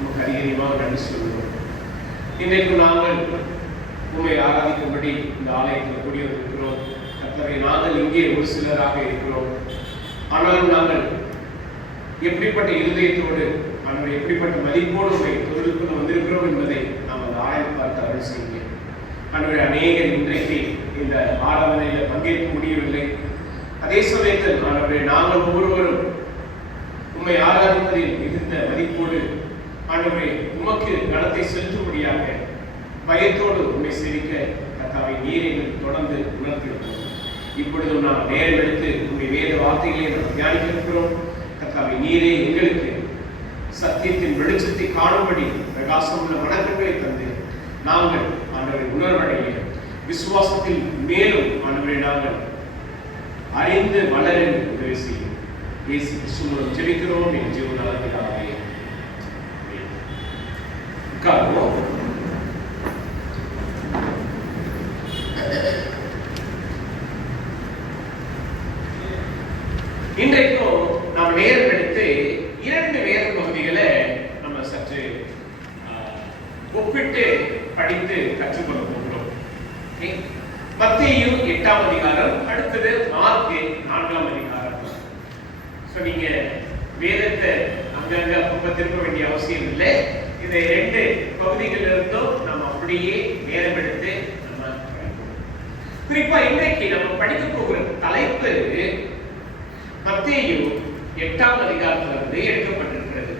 நமக்கு அதிகமாக நன்றி சொல்லுவோம். இன்றைக்கும் நாங்கள் உண்மை ஆராதிக்கும்படி இந்த ஆலயத்தில் கூடி வந்திருக்கிறோம். கர்த்தரை நாங்கள் இங்கே ஒரு சிலராக இருக்கிறோம். ஆனாலும் நாங்கள் எப்படிப்பட்ட இருதயத்தோடு நாங்கள் எப்படிப்பட்ட மதிப்போடு உண்மை தொழிலுக்கு வந்திருக்கிறோம் என்பதை நாம் அந்த ஆராய்ந்து பார்த்து அருள் செய்யுங்க. அன்றைய அநேகர் இன்றைக்கு இந்த ஆராதனையில் பங்கேற்க முடியவில்லை. அதே சமயத்தில் நாங்கள் ஒவ்வொருவரும் உண்மை ஆராதிப்பதில் மிகுந்த மதிப்போடு ஆண்டவரே உமக்கு கனத்தை செலுத்தும்படியாக பயத்தோடு உண்மை சேவிக்க கர்த்தாவை நீர் எங்களுக்கு தொடர்ந்து உணர்த்தியிருக்கிறோம். இப்பொழுதும் நாம் நேரம் எடுத்து உங்களுடைய வேத வார்த்தைகளை நாம் தியானிக்க இருக்கிறோம். கர்த்தாவை நீரே எங்களுக்கு சத்தியத்தின் வெளிச்சத்தை காணும்படி பிரகாசம் உள்ள வணக்கங்களை தந்து நாங்கள் ஆண்டவரை உணர்வடைய விசுவாசத்தில் மேலும் ஆண்டவரை நாங்கள் அறிந்து வளர உதவி செய்யும். இயேசு கிறிஸ்துவின் ஜெபிக்கிறோம் என் ஜீவனால பிதாவே. உட்காருவோம். இன்றைக்கும் நாம் நேரம் எடுத்து 2 வேத பகுதிகளை நம்ம சற்று ஒப்பிட்டு படித்து கற்றுக்கொள்ள போகிறோம். மத்தேயு 8ஆம் அதிகாரம், அடுத்தது மார்க்கு 4ஆம் அதிகாரம். நீங்க வேதத்தை அங்கங்க அப்பப்ப திரும்ப வேண்டிய அவசியம் இல்லை. இந்த 2 பகுதிகள் இருந்தும் நம்ம அப்படியே நேரம் எடுத்து நம்ம படிப்போம். குறிப்பா இன்றைக்கு நம்ம படிக்க போகிற தலைப்பு மத்தேயு 8ஆம் அதிகாரத்திலிருந்து எடுக்கப்பட்டிருக்கிறது.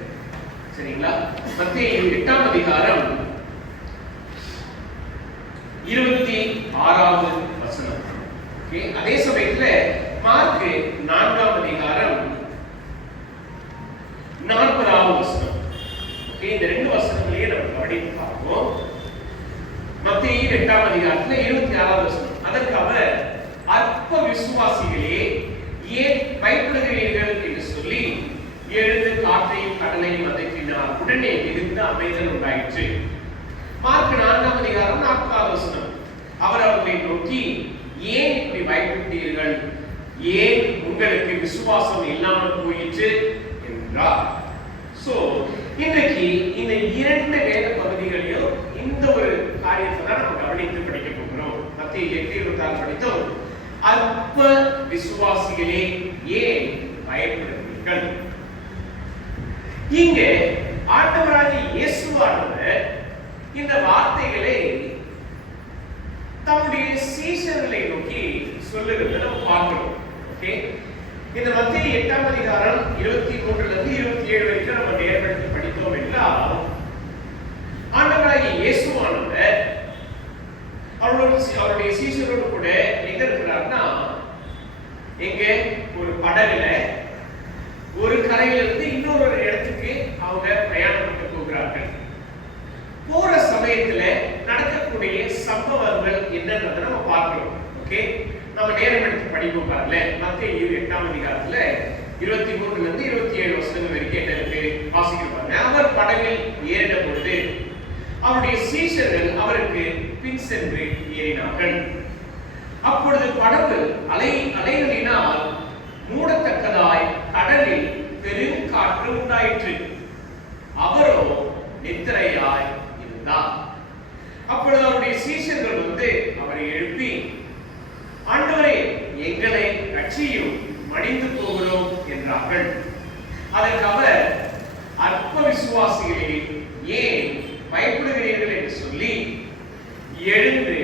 சரிங்களா? மத்தேயு 8ஆம் அதிகாரம் 26வது வசனம். அதே சமயத்துல மார்க்கு 4ஆம் அதிகாரம் 40வது வசனம். இந்த 2 வசனங்களையே நம்ம படித்து பார்ப்போம். மத்தேயு 8ஆம் அதிகாரத்துல 26வது வசனம். அதற்காக அற்ப விசுவாசிகளே ஏன் பயப்படுகிறீர்கள் என்று சொல்லி எழுந்து காற்றையும் கடலையும் அதற்றினார். உடனே மிகுந்த அமைதல் உண்டாயிற்று. மார்க் 4ஆம் அதிகாரம் 40வது வசனம். அவர் அவர்களை நோக்கி ஏன் இப்படி பயப்படுகிறீர்கள், ஏன் உங்களுக்கு விசுவாசம் இல்லாமல் போயிற்று என்றார். சோ இன்றைக்கு இந்த 2 வேத பகுதிகளையும் இந்த ஒரு காரியத்தை தான் நம்ம கவனித்து படிக்க போகிறோம். மத்தேயு 8:26 படித்தோம். அற்ப விசுவாசிகளே ஏன் பயப்படுகிறீர்கள். இங்கே ஆண்டவராகிய இயேசுவானவர் இந்த வார்த்தைகளை தம்முடைய சீஷர்களை நோக்கி சொல்லுகிறதை நம்ம பார்க்கிறோம். ஓகே, இந்த மத்தேயு 8ஆம் அதிகாரம் 23லிருந்து 27 வரைக்கும் நம்ம நேரடியாக படித்தோம் என்றால் ஆண்டவராகிய இயேசுவானவர் அவருடைய சீஷரோடு கூட எங்க இருக்கிறார்னா, எங்க ஒரு படகுல ஒரு கரையிலிருந்து இன்னொரு இடத்துக்கு அவங்க பிரயாணம் பண்ண போகிறார்கள். போற சமயத்துல நடக்கக்கூடிய சம்பவங்கள் என்னன்றதை நம்ம பார்க்கிறோம். ஓகே, நம்ம நேரம் எடுத்து படிப்போம் பாருங்க. மத்தேயு 8ஆம் அதிகாரத்துல 23லிருந்து 27 வசனங்கள் வரைக்கும் என்ன இருக்கு வாசிக்கிறோம். அவர் படகில் ஏறின பொழுது அவருடைய சீஷர்கள் அவருக்கு பின் சென்று ஏறினார்கள். அப்பொழுது படகு அலைகளினால் மூடத்தக்கதாய் கடலில் பெரும் காற்று உண்டாயிற்று. அவரோ நித்திரையாய் இருந்தார். அப்பொழுது அவருடைய சீஷர்கள் அவரை எழுப்பி, ஆண்டவரே, எங்களை ரட்சியும், மடிந்து போகிறோம் என்றார்கள். அதற்கு அவர், அற்ப விசுவாசிகளே ஏன் பயப்படுகிறீர்கள் என்று சொல்லி எழுந்து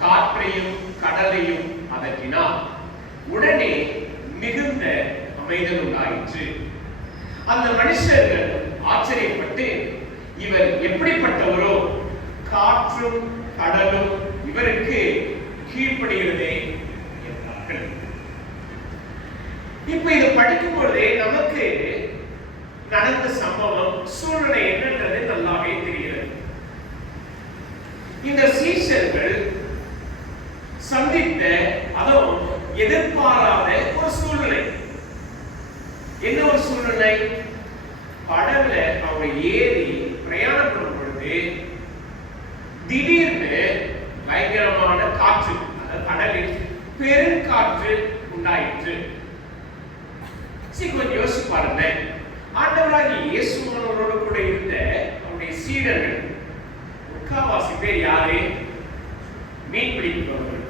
காற்றையும் கடலையும் அதற்றினார். உடனே மிகுந்த அமைதல் உண்டாயிற்று. அந்த மனுஷர்கள் ஆச்சரியப்பட்டு, இவர் எப்படிப்பட்டவரோ, காற்றும் கடலும் இவருக்கு கீழ்ப்படுகிறதே என்றார்கள். இப்ப இதை படிக்கும் பொழுதே நமக்கு நடந்த சம்பவம், சூழ்நிலை என்னன்றது நல்லாவே தெரிகிறது. இந்த சீஷர்கள் சந்தித்த அதுவும் எதிர்பாராத ஒரு சூழ்நிலை. என்ன ஒரு சூழ்நிலை? படகுல அவங்க ஏறி பிரயாணம் பண்ணும் பொழுது திடீர்னு பயங்கரமான காற்று, கடலில் பெருங்காற்று உண்டாயிற்று. கொஞ்சம் யோசிச்சு பாருங்க. ஆண்டவராகிய இயேசுவோடு கூட இருந்த சீடர்கள் முக்காவாசி பேர் யாரு? மீன் பிடிப்பவர்கள்.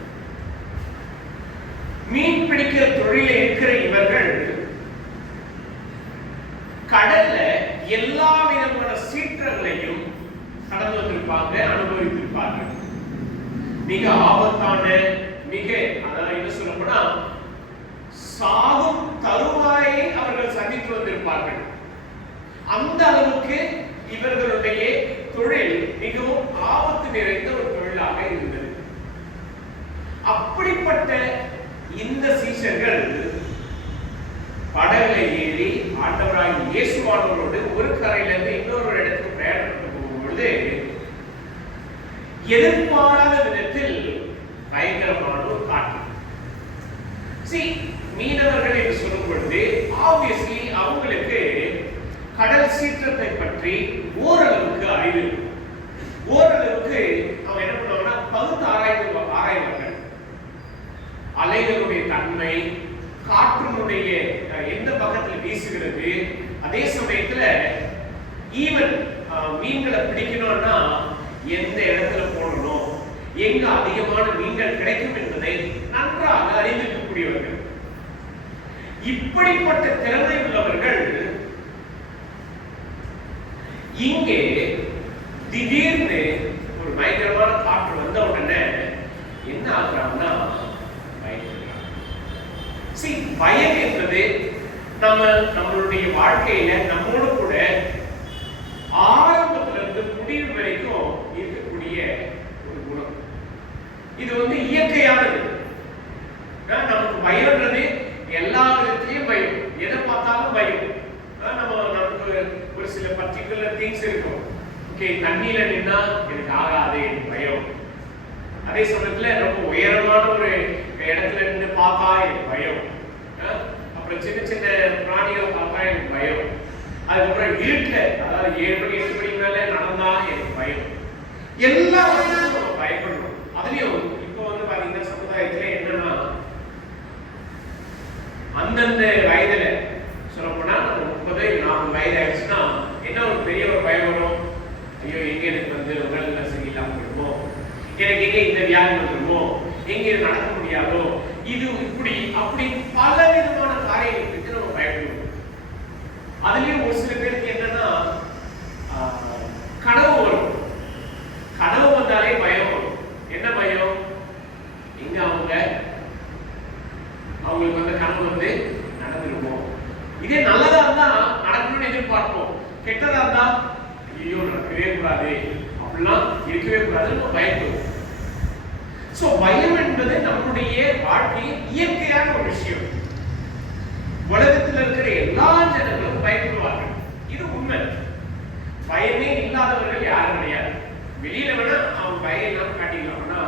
மீன் பிடிக்கிற தொழிலில் இருக்கிற இவர்கள் கடல்ல எல்லா விதமான சீற்றங்களையும் கடந்து வந்திருப்பாங்க, அனுபவித்திருப்பார்கள். மிக ஆபத்தான, மிக அதாவது என்ன சொல்லப்போனா சாகும் தருவாயை அவர்கள் சந்தித்து வந்திருப்பார்கள். அந்த அளவுக்கு இவர்களுடைய தொழில் மிகவும் ஆபத்து நிறைந்த ஒரு தொழிலாக இருந்தது. அப்படிப்பட்ட இந்த சீஷர்கள் படகுல ஏறி ஆண்டவராகிய இயேசுவானவரோடு ஒரு கரையிலிருந்து இன்னொரு இடத்துக்கு பிரயாணம் போகும்பொழுது எதிர்பாராத விதத்தில் பயங்கரமான ஒரு காற்று. மீனவர்கள் என்று சொல்லும் பொழுது ஆப்வியஸ்லி அவங்களுக்கு கடல் சீற்றத்தை பற்றி ஓரளவுக்கு அறிவு, ஓரளவுக்கு அவங்க என்ன பண்ணுவாங்கன்னா பகுத்து ஆராய்வார்கள். அலைகளுடைய தன்மை, காற்றினுடைய எந்த பக்கத்தில் வீசுகிறது, அதே சமயத்துல ஈவன் மீன்களை பிடிக்கணும்னா எந்த இடத்துல போடணும், எங்க அதிகமான மீன்கள் கிடைக்கும் என்பதை நன்றாக அறிந்திருக்கக்கூடியவர்கள். இப்படிப்பட்ட திறமை உள்ளவர்கள் இங்கே திடீர்னு ஒரு பயங்கரமான காற்று வந்த உடனே என்ன ஆகுறாங்கன்னா பயம் என்பது நம்மளுடைய வாழ்க்கையில நம்மோடு கூட ஆரம்பத்துல இருந்து முடிவு வரைக்கும் இருக்கக்கூடிய ஒரு குணம். இது இயற்கையானது. நமக்கு பயம்ன்றது எல்லா விதத்திலையும் பயம், எதை பார்த்தாலும் பயம். நமக்கு ஒரு சில பர்டிகுலர் திங்ஸ் இருக்கும். ஓகே, தண்ணியில நின்னா எனக்கு ஆகாது பயம். அதே சமயத்துல ரொம்ப உயரமான ஒரு இடத்துல நின்று பார்த்தா எனக்கு பயம். அப்புறம் சின்ன சின்ன பிராணிகளை பார்த்தா எனக்கு பயம். அதுக்கப்புறம் இருட்டுல, அதாவது 7 மணி 8 மணிக்கு மேல நடந்தா எனக்கு பயம். எல்லா வயசும் நம்ம பயப்படணும். அதுலயும் இப்போ பாத்தீங்கன்னா சமுதாயத்துல என்னன்னா அந்தந்த வயதுல சொல்ல போனா 30 40 வயது ஆயிடுச்சுன்னா என்ன ஒரு பெரிய ஒரு பயம் வரும். ஐயோ, எங்க எனக்கு உடல்நிலை சரியில்லாம போயிடுமோ, எனக்கு எங்க இந்த வியாதி வந்துடுமோ, எங்க நடக்க முடியாதோ, இது இப்படி அப்படி பல விதமான காரியங்களுக்கு நம்ம பயப்படுவோம். அதுலயும் ஒரு சில பேருக்கு என்னன்னா கனவு வரும். கனவு வந்தாலே பயம் வரும். என்ன பயம்? எங்க அவங்களுக்கு கனவு நடந்துருமோ, இதே நல்லதா இருந்தா நடக்கணும்னு எதிர்பார்ப்போம், கெட்டதா இருந்தா ஐயோ நடக்கவே கூடாது, அப்படிலாம் இருக்கவே கூடாதுன்னு பயப்படுவோம். சோ பயம் என்பது நம்முடைய வாழ்க்கையில் இயற்கையான ஒரு விஷயம். உலகத்தில் இருக்கிற எல்லா ஜனங்களும் பயப்படுவார்கள். இது உண்மை. பயமே இல்லாதவர்கள் யாரும் கிடையாது. வெளியில வேணா அவன் பயம் எல்லாம் காட்டிக்கலாம்னா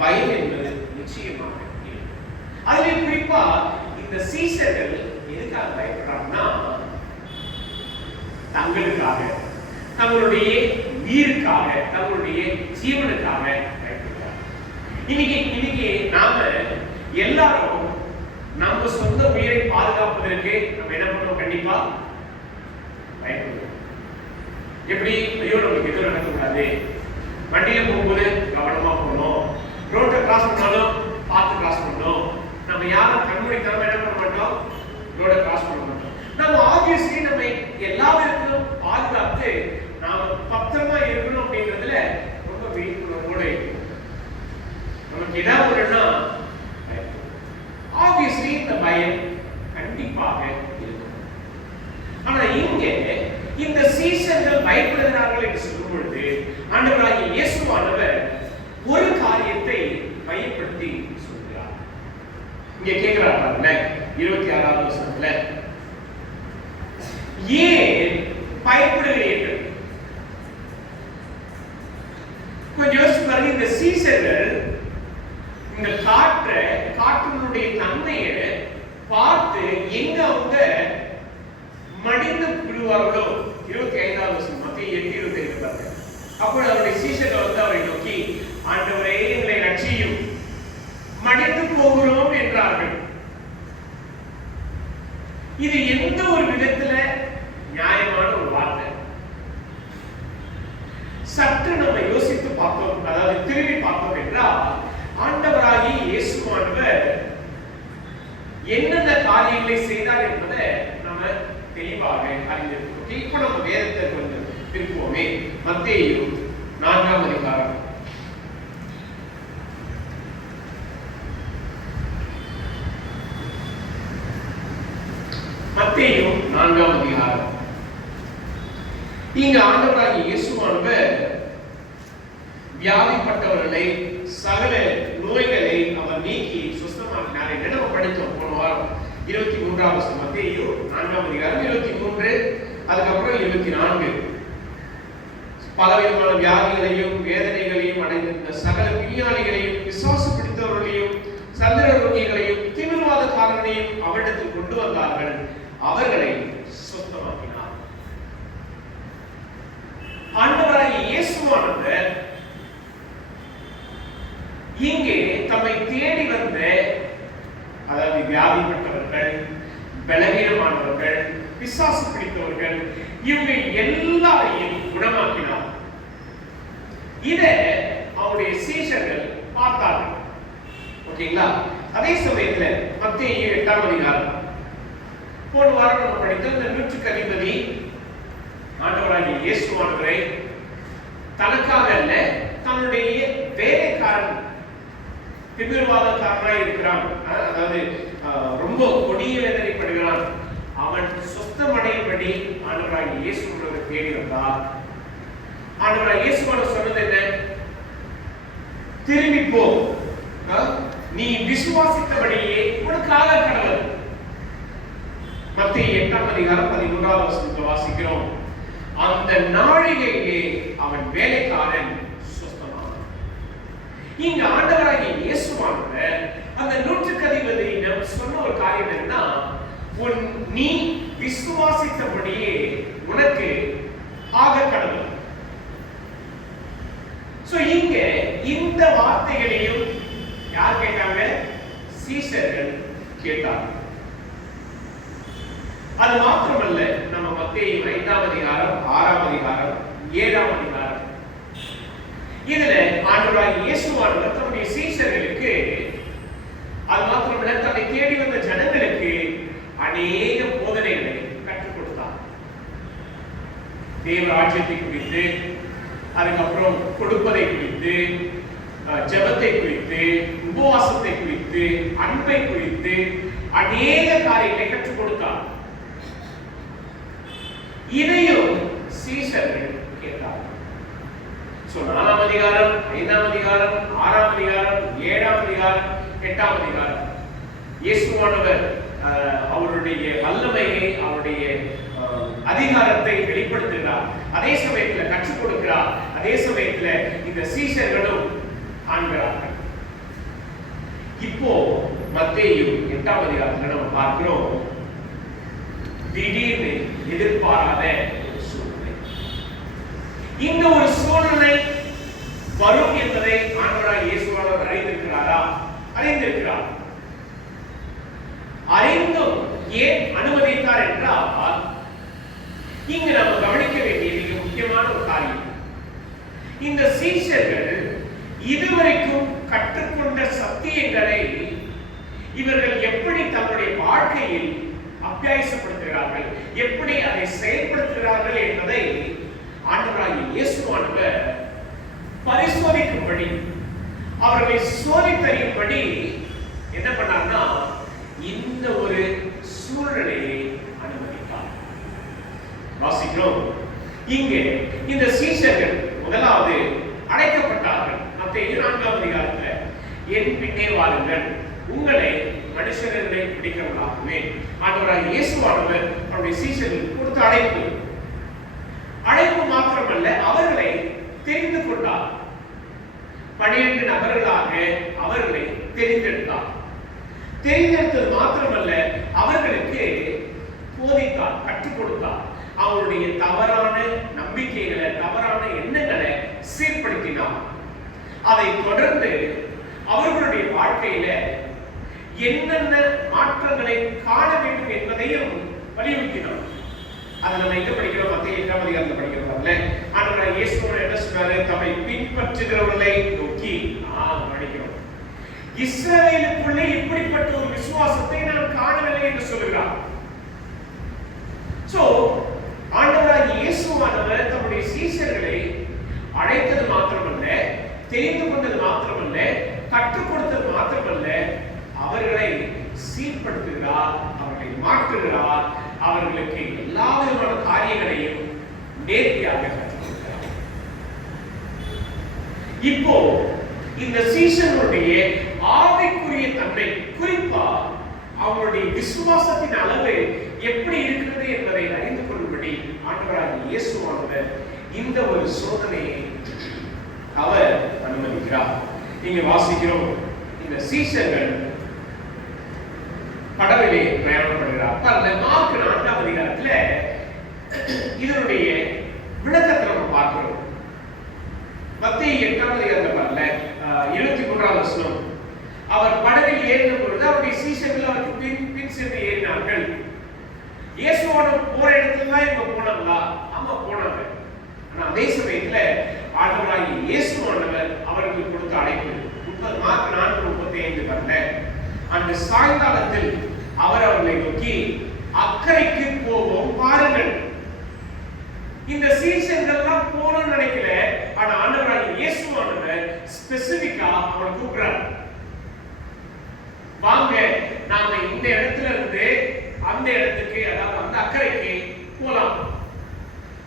பயம் என்பது நிச்சயமாக இல்லை. அதுல குறிப்பா இந்த சீசர்கள் எதுக்காக பயப்படுறாங்கன்னா தங்களுக்காக, தங்களுடைய உயிருக்காக, தங்களுடைய ஜீவனுக்காக பயப்படுறாங்க. இன்னைக்கு நாம எல்லாரும் நம்ம சொந்த உயிரை பாதுகாப்பதற்கு நம்ம என்ன பண்ணுவோம்? கண்டிப்பா பயப்படுவோம். எப்படி? ஐயோ நமக்கு எதுவும் நடக்கக்கூடாது, வண்டியில போகும்போது கவனமா போகணும், ரோட்டை கிராஸ் பண்ணாலும் பார்த்து கிராஸ் பண்ணணும், நம்ம யாரும் கண்மூடித்தனமா என்ன பண்ண மாட்டோம்? ரோட கிராஸ் பண்ண மாட்டோம். நம்ம ஆப்வியஸ்லி நம்ம எல்லா விதத்திலும் பாதுகாத்து நாம பத்திரமா இருக்கணும் அப்படிங்கிறதுல ரொம்ப விழிப்புணர்வோடு இருக்கணும். நமக்கு ஏதாவது ஒண்ணுன்னா ஆப்வியஸ்லி இந்த பயம் கண்டிப்பாக இருக்கும். ஆனா இங்க இந்த சீசர்கள் பயப்படுகிறார்கள் என்று சொல்லும் பொழுது ஆண்டவராகிய இயேசுவானவர் ஒரு காரியத்தை மையப்படுத்தி சொல்கிறார். இங்க கேட்கிறார் பாருங்க 26வது வசனத்துல, ஏன் பயப்படுகிறீர்கள்? கொஞ்சம் யோசிச்சு பாருங்க. இந்த சீசர்கள் இந்த காற்றினுடைய தன்மையை பார்த்து எங்க அவங்க மடிந்து விடுவார்களோ. 25வது வசனம் மத்திய 8:25 பாருங்க. அப்போ அவருடைய சீஷர்கள் அவரை நோக்கி, ஆண்டவரே எங்களை ரட்சியும், மடிந்து போகிறோம் என்றார்கள். இது எந்த ஒரு விதத்துல நியாயமான ஒரு வார்த்தை? பார்த்தோம், அதாவது திரும்பி பார்த்தோம் என்றால் ஆண்டவராகிய இயேசுவானவர் என்னென்ன காரியங்களை செய்தார் என்பதை நம்ம தெளிவாக அறிந்திருக்கிறோம். இப்போ நம்ம வேதத்தை கொஞ்சம் திருப்போமே. மத்தேயு 4ஆம் அதிகாரம். மத்தேயு 4ஆம் அதிகாரம். இங்க ஆண்டவராகிய இயேசுவானவர் வியாதிப்பட்டவர்களை, சகல நோய்களை அவர் நீக்கி சுஸ்தமாக்கினார் என்று நம்ம படித்தோம் போன வாரம். 23ஆம் வசனம், மத்தேயு 4ஆம் அதிகாரம் 23, அதுக்கப்புறம் 24. பலவிதமான வியாதிகளையும் வேதனைகளையும் அடைந்திருந்த சகல பிணியாளிகளையும், பிசாசு பிடித்தவர்களையும், சந்திர ரோகிகளையும், திமிர்வாதக்காரர்களையும் அவரிடத்தில் கொண்டு வந்தார்கள். அவர்களை சுத்தமாக்கினார். ஆண்டவராகிய இயேசுவானவர் இங்கே தம்மை தேடி வந்த, அதாவது வியாதிப்பட்டவர்கள், பலவீனமானவர்கள், பிசாசு பிடித்தவர்கள், இவங்க எல்லாரையும் குணமாக்கினார். இதை அவருடைய சீஷர்கள் பார்த்தார்கள். ஓகேங்களா? அதே சமயத்துல மத்தேயு 8ஆம் அதிகாரம், போன வாரம் நம்ம படித்த இந்த நூற்றுக்கு அதிபதி ஆண்டவராகிய இயேசுவானவரை தனக்காக அல்ல, தன்னுடைய வேலைக்காரன் திமிர்வாதக்காரனாய் இருக்கிறான், அதாவது ரொம்ப கொடிய வேதனைப்படுகிறான், அவன் சுத்தமடையும்படி ஆண்டவராகிய இயேசுவானவரை தேடி வந்தார். ஆண்டவராகிய இயேசுவானவர் சொன்னது என்ன? திரும்பி போ, நீ விசுவாசித்தபடியே உனக்காக கடவுள். மத்தேயு 8ஆம் அதிகாரம் 13ஆம் வசனத்தை வாசிக்கிறோம். அந்த நாழிகையிலே அவன் வேலைக்காரன் சுத்தமானான். இங்க ஆண்டவராகிய இயேசுவானவர் அந்த நூற்றுக்கு அதிபதியிடம் சொன்ன ஒரு காரியம் என்ன? நீ விசுவாசித்தபடியே உனக்கு ஆக கடவுள். சோ இங்க இந்த வார்த்தைகளையும் யார் கேட்டாங்க? சீஷர்கள் கேட்டார்கள். அது மாத்திரமல்ல, நம்ம மத்தேயு 5ஆம் அதிகாரம், 6ஆம் அதிகாரம், 7ஆம் அதிகாரம், இதுல ஆண்டவராகிய இயேசுவானவர் தம்முடைய சீஷர்களுக்கு, அது மாத்திரமல்ல தன்னை தேடி வந்த ஜனங்களுக்கு அநேக போதனைகளை கற்றுக் கொடுத்தார். தேவ ராஜ்யத்தை குறித்து, அதுக்கப்புறம் கொடுப்பதை குறித்து, ஜெபத்தை குறித்து, உபவாசத்தை குறித்து, அன்பை குறித்து அநேக காரியங்களை கற்றுக் கொடுத்தார். இதையும் சீஷர்கள் கேட்டார்கள். 4ஆம் அதிகாரம், 5ஆம் அதிகாரம், 6ஆம் அதிகாரம், 7ஆம் அதிகாரம், 8ஆம் அதிகாரம் இயேசுவானவர் அவருடைய வல்லமையை, அவருடைய அதிகாரத்தை வெளிப்படுத்துகிறார். அதே சமயத்தில் கற்றுக் கொடுக்கிறார். அதே சமயத்தில் இந்த சீஷர்களும் காண்கிறார்கள். இப்போ மத்தேயு 8ஆம் அதிகாரத்தில் நம்ம பார்க்கிறோம், திடீர்னு எதிர்பாராத ஒரு சூழ்நிலை. இந்த ஒரு சூழ்நிலை வரும் என்பதை ஆண்டவராகிய இயேசுவானவர் அறிந்திருக்கிறாரா? அறிந்திருக்கிறார். அறிந்தும் ஏன் அனுமதித்தார் என்றால், இங்கு நம்ம கவனிக்க வேண்டிய மிக முக்கியமான ஒரு காரியம், இந்த சீஷர்கள் இதுவரைக்கும் கற்றுக்கொண்ட சத்தியங்களை இவர்கள் எப்படி தன்னுடைய வாழ்க்கையில் அபியாசப்படுத்துகிறார்கள், எப்படி அதை செயல்படுத்துகிறார்கள் என்பதை ஆண்டவராகிய இயேசுவானவர் பரிசோதிக்கும்படி, அவர்களை சோதித்தறியும்படி என்ன பண்ணார்னா, இந்த ஒரு சூழ்நிலையை அனுமதித்தார். வாசிக்கிறோம். இங்கே இந்த சீஷர்கள் முதலாவது அழைக்கப்பட்டார்கள். மத்தேயு 4ஆம் அதிகாரத்தில், என் பின்னே வாருங்கள், உங்களை மனுஷர்களை பிடிக்கிறவர்களாகுவேன். ஆண்டவராகிய இயேசுவானவர் அவருடைய சீஷர்களுக்கு கொடுத்த அழைப்பு. அழைப்பு மாத்திரமல்ல, அவர்களை தெரிந்து கொண்டார். 12 நபர்களாக அவர்களை தெரிந்தெடுத்தார். தெரிந்தெடுத்தது மாத்திரமல்ல, அவர்களுக்கு போதித்தார், கற்றுக் கொடுத்தார். அவருடைய தவறான நம்பிக்கைகளை, தவறான எண்ணங்களை சீர்படுத்தினார். அதை தொடர்ந்து அவர்களுடைய வாழ்க்கையில என்னென்ன மாற்றங்களை காண வேண்டும் என்பதையும் வலியுறுத்தினார். அதை நம்ம எங்க படிக்கிறோம்? மத்தேயு 8ஆம் அதிகாரத்தில் படிக்கிறோம். ஆண்டவராகிய இயேசுவானவர் என்ன சொன்னாரு? தம்மை பின்பற்றின இருக்கிறவர்களை நோக்கி கவனிக்கிறோம். இஸ்ரவேலுக்குள்ளே இப்படிப்பட்ட ஒரு விசுவாசத்தை நாம் காணவில்லை என்று சொல்கிறார். சோ ஆண்டவராகிய இயேசுவானவர் தம்முடைய சீஷர்களை அழைத்தது மாத்திரமல்ல, தெரிந்து கொண்டது மாத்திரமல்ல, கற்றுக் கொடுத்தது மாத்திரமல்ல, அவர்களை சீர்படுத்துகிறார், அவர்களை மாற்றுகிறார், அவர்களுக்கு எல்லா விதமான காரியங்களையும் நேர்த்தியாக கற்றுக் கொடுக்கிறார். இப்போ இந்த சீஷனுடைய ஆவிக்குரிய தன்மை, குறிப்பா அவருடைய விசுவாசத்தின் அளவு எப்படி இருக்கிறது என்பதை அறிந்து கொள்ளும்படி ஆண்டவராகிய இயேசுவானவர் இந்த ஒரு சோதனையை அவர் அனுமதிக்கிறார். இங்க வாசிக்கிறோம், இந்த சீஷர்கள் படவிலே பிரயாணப்படுகிறார். மார்க் 4ஆம் அதிகாரத்துல இதனுடைய விளக்கத்தை நம்ம பார்க்கிறோம். மத்தேயு 8ஆம் அதிகாரத்துல பாருங்க, 23ஆம் வசனம், அவர் படவில் ஏறின பொழுது அவருடைய சீஷர்கள் அவருக்கு பின் சென்று ஏறினார்கள். இயேசுவோட போற இடத்துல இவங்க போனாங்களா? ஆமா போனாங்க. ஆனா அதே சமயத்துல ஆண்டவராகிய இயேசுவானவர் அவர்களுக்கு கொடுத்த அழைப்பு மார்க் 4:35 பாருங்க, அந்த சாயங்காலத்தில் அவர் அவர்களை நோக்கி அக்கறைக்கு போவோம் பாருங்கள். இந்த சீஷர்கள்லாம் போறோம்னு நினைக்கல, ஆனா ஆண்டவராகிய இயேசுவானவர் ஸ்பெசிபிக்கா அவங்களை கூப்பிடுறார். வாங்க நாம இந்த இடத்துல இருந்து அந்த இடத்துக்கு, அதாவது அந்த அக்கறைக்கு போலாம்.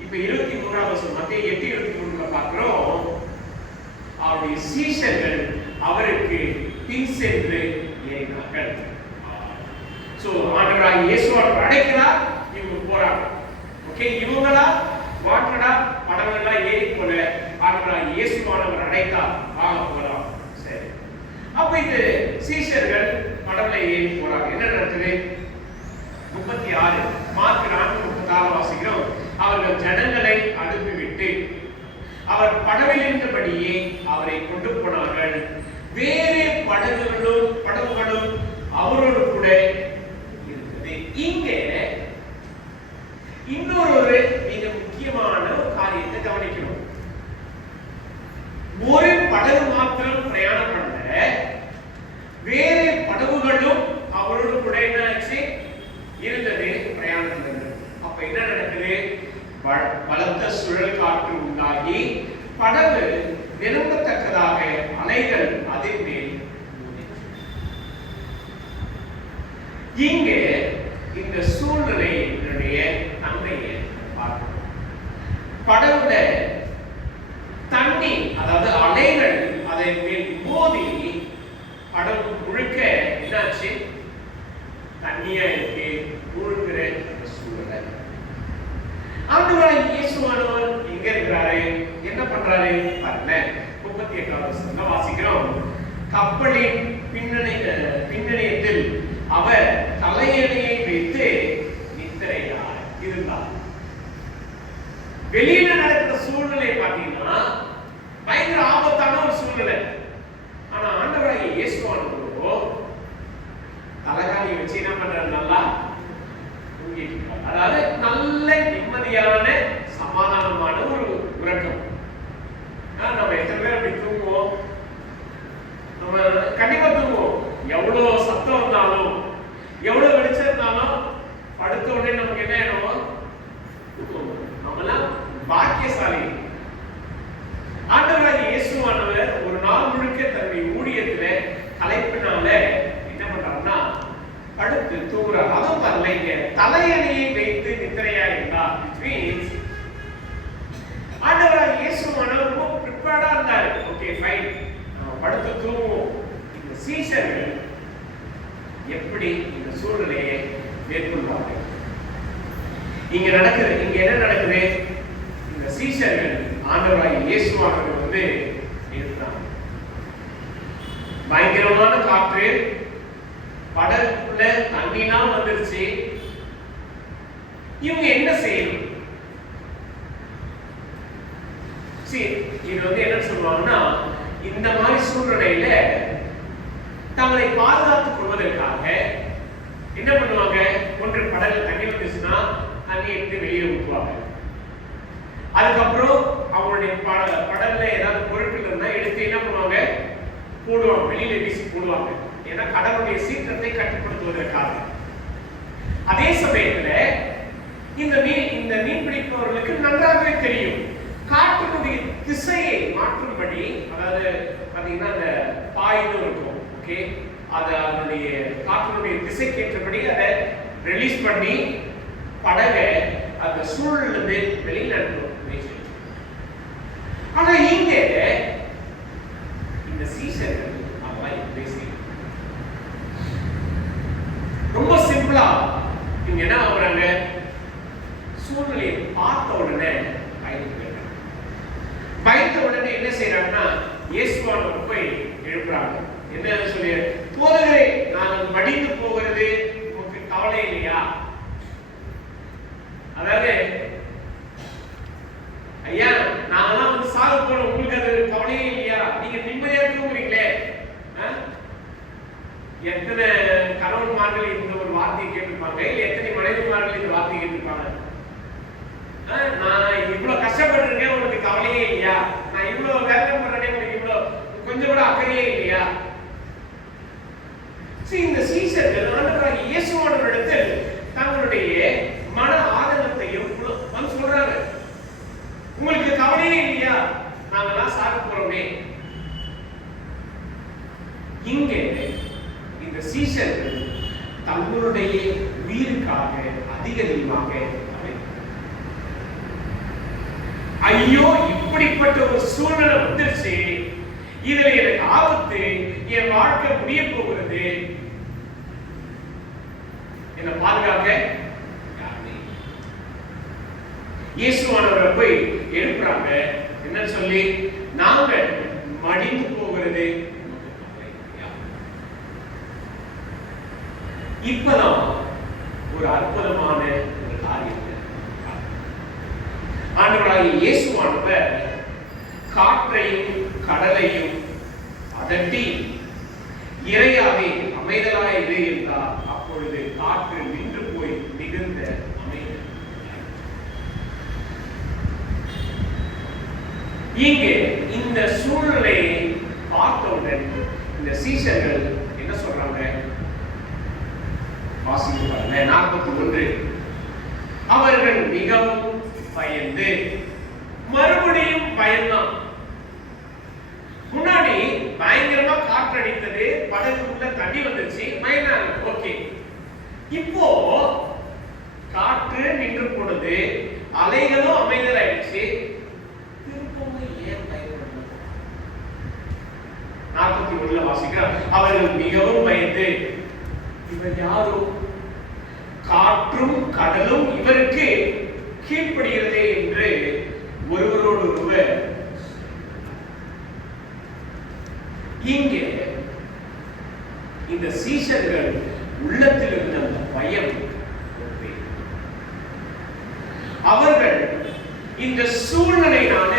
இப்ப 23ஆம் வசனம் மத்தேயு 8:23 பார்க்கிறோம், அவருடைய சீஷர்கள் அவருக்கு பின் சென்று ஏறினார்கள். சோ ஆண்டவராகிய இயேசுவானவர் அழைக்கிறார், இவங்க போறாங்க. ஓகே, இவங்களா வாட்டடா படவெல்லாம் ஏறி போல ஆண்டவராகிய இயேசுவானவர் அழைத்தார், வாங்க போலாம். சரி, அப்ப இந்த சீஷர்கள் படவுல ஏறி போறாங்க. என்ன நடக்குது? 36 மார்க் 4:36 வாசிக்கிறோம், அவர்கள் ஜனங்களை அனுப்பிவிட்டு அவர் படவில் இருந்தபடியே அவரை கொண்டு போனார்கள். வேறு படகுகளும் அவரோடு கூட இருக்குது. இங்க இன்னொரு மிக முக்கியமான ஒரு காரியத்தை கவனிக்கணும். ஒரு படகு மாத்திரம் பிரயாணம் பண்ண, வேறு படகுகளும் அவரோடு கூட என்னாச்சு இருந்தது பிரயாணத்தில் இருந்தது. அப்ப என்ன நடக்குது? பலத்த சுழல் காற்று உண்டாகி படகு நிரம்பத்தக்கதாக அலைகள் அதன் மேல். இங்கே இந்த சூழ்நிலையினுடைய தன்மையை பார்க்கணும். படகுல தண்ணி, அதாவது அலைகள் அதன் மேல் மோதி படகு முழுக்க என்னாச்சு? தண்ணியா இருக்கு, மூழ்கிற சூழ்நிலை. ஆண்டவராகிய இயேசுவானவர் எங்க இருக்கிறாரு? என்ன பண்றாரு பாருங்க. 38ஆம் வசனம் வாசிக்கிறோம், கப்பலின் பின்னணியத்தில் அவர் தலையணையை வைத்து நித்திரையாய் இருந்தார். வெளியில நடக்கிற சூழ்நிலை பார்த்தீங்கன்னா பயங்கர ஆபத்தான ஒரு சூழ்நிலை. ஆனா ஆண்டவராகிய இயேசுவானவரோ தலைகாணி வச்சு என்ன பண்றாரு? நல்லா தூங்கிட்டு இருக்காரு. அதாவது நல்ல நிம்மதியான சமாதானமான ஒரு உறக்கம். நம்ம எத்தனை பேர் அப்படி தூங்குவோம்? நம்ம கண்டிப்பா தூங்குவோம். எவ்வளவு சத்தம் இருந்தாலும், எவ்வளவு வெளிச்சம் இருந்தாலும் படுத்த உடனே நமக்கு என்ன ஆயிடும்? நம்மளாம் பாக்கியசாலி. ஆண்டவராகிய இயேசுவானவர் ஒரு நாள் முழுக்க தன்னுடைய ஊழியத்துல கலைப்பினால என்ன பண்றாருன்னா படுத்து தூங்குறார். அதுவும் வரலைங்க, தலையணையை வைத்து நித்திரையா இருந்தார். ஆண்டவராகிய இயேசுவானவர் ரொம்ப ப்ரிப்பேர்டா இருந்தாரு. ஓகே ஃபைன், படுத்து தூங்குவோம். இந்த சீஷர்கள் எப்படி இந்த சூழ்நிலையை மேற்கொள்வாங்க? இங்க என்ன நடக்குது? இந்த சீஷர்கள் ஆண்டவராகிய இயேசுவானவர் வந்து இருந்தாங்க. பயங்கரமான காற்று, படகுல தண்ணினா வந்துருச்சு. இவங்க என்ன செய்யணும்? இது வந்து என்ன சொல்லுவாங்கன்னா, இந்த மாதிரி சூழ்நிலையில தங்களை பாதுகாத்துக் கொள்வதற்காக என்ன பண்ணுவாங்க? ஒன்று படகு தண்ணி வந்துச்சுன்னா தண்ணி எடுத்து வெளியே ஊற்றுவாங்க. அதுக்கப்புறம் அவங்களுடைய அவங்களுடைய படல்ல ஏதாவது பொருட்கள் இருந்தா எடுத்து என்ன பண்ணுவாங்க, போடுவாங்க, வெளியில வீசி போடுவாங்க. ஏன்னா கடவுளுடைய சீற்றத்தை கட்டுப்படுத்துவதற்காக. அதே சமயத்துல இந்த மீன் பிடிப்பவர்களுக்கு நன்றாகவே தெரியும் காற்றினுடைய திசையை மாற்றும்படி, அதாவது பாத்தீங்கன்னா அந்த பாய்ந்து இருக்கும், ஓகே, அதனுடைய காற்றினுடைய திசைக்கு ஏற்றபடி அதை ரிலீஸ் பண்ணி படகை அந்த சூழலிருந்து வெளியில் அனுப்பும். ஆனா இங்க இந்த சீசர்கள் ரொம்ப சிம்பிளா இங்க என்ன ஆகுறாங்க, சூழ்நிலையை பார்த்த உடனே பயந்த உடனே என்ன செய்யறாங்கன்னா இயேசுவானவர் போய் எழுப்புறாங்க. என்ன சொல்லி, போதகரே நான் மடிந்து போகிறது உங்களுக்கு கவலை இல்லையா? அதாவது ஐயா நாங்கெல்லாம் வந்து சாக போறோம், உங்களுக்கு அது கவலையே இல்லையா? நீங்க நிம்மதியா தூங்குறீங்களே. எத்தனை கணவன்மார்கள் இந்த ஒரு வார்த்தையை கேட்டிருப்பாங்க, எத்தனை மனைவிமார்கள் இந்த வார்த்தையை கேட்டிருப்பாங்க. நான் இவ்வளவு கஷ்டப்பட்டிருக்கேன், உங்களுக்கு கவலையே இல்லையா? நான் இவ்வளவு வேதனை பண்றேன், உங்களுக்கு இவ்வளவு கொஞ்சம் கூட அக்கறையே இல்லையா? இந்த சீசர்கள் ஆண்டவராகிய இயேசுவானவரிடத்தில் தங்களுடைய மன ஆதங்கத்தையும் சொல்றாங்க. உங்களுக்கு கவலையே இல்லையா? நாங்கெல்லாம் சாக போறோமே. இங்கே இந்த சீசர்கள் தங்களுடைய உயிருக்காக அதிகமாக ஐயோ இப்படிப்பட்ட ஒரு சூழ்நிலை வந்துருச்சு, இதுல எனக்கு ஆபத்து, என் வாழ்க்கை முடிய போகிறது, என்ன பாதுகாக்க இயேசுவானவரை போய் எழுப்புறாங்க. என்ன சொல்லி, நாங்க மடிந்து போகிறது. இப்பதான் ஒரு அற்புதமான ஒரு காரியம். ஆண்டவராகிய இயேசுவானவர் காற்றையும் கடலையும் அதட்டி இறையாவே அமைதலாய் இரு என்றார். அப்பொழுது காற்று நின்று போய் மிகுந்த அமைதி. இங்கே இந்த சூழ்நிலையை பார்த்தவுடன் இந்த சீசர்கள் என்ன சொல்றாங்க, வாசிப்பாங்க 41. அவர்கள் மிகவும் பயந்து, மறுபடியும் பயந்தான். முன்னாடி பயங்கரமா காற்றடித்தது, படகுக்குள்ள தண்ணி வந்துருச்சு, பயந்தாங்க, ஓகே. இப்போ காற்று நின்று போனது, அலைகளும் அமைதலாயிடுச்சு, திருப்பவும் ஏன் பயப்படணும்? 41 வாசிக்கிறார். அவர்கள் மிகவும் பயந்து, இவர் யாரோ, காற்றும் கடலும் இவருக்கு கீழ்ப்படுகிறதே என்று ஒருவரோடு ஒருவர். இங்கே இந்த சீஷர்கள் உள்ளத்தில் இருந்த அந்த பயம், அவர்கள் இந்த சூழ்நிலையினால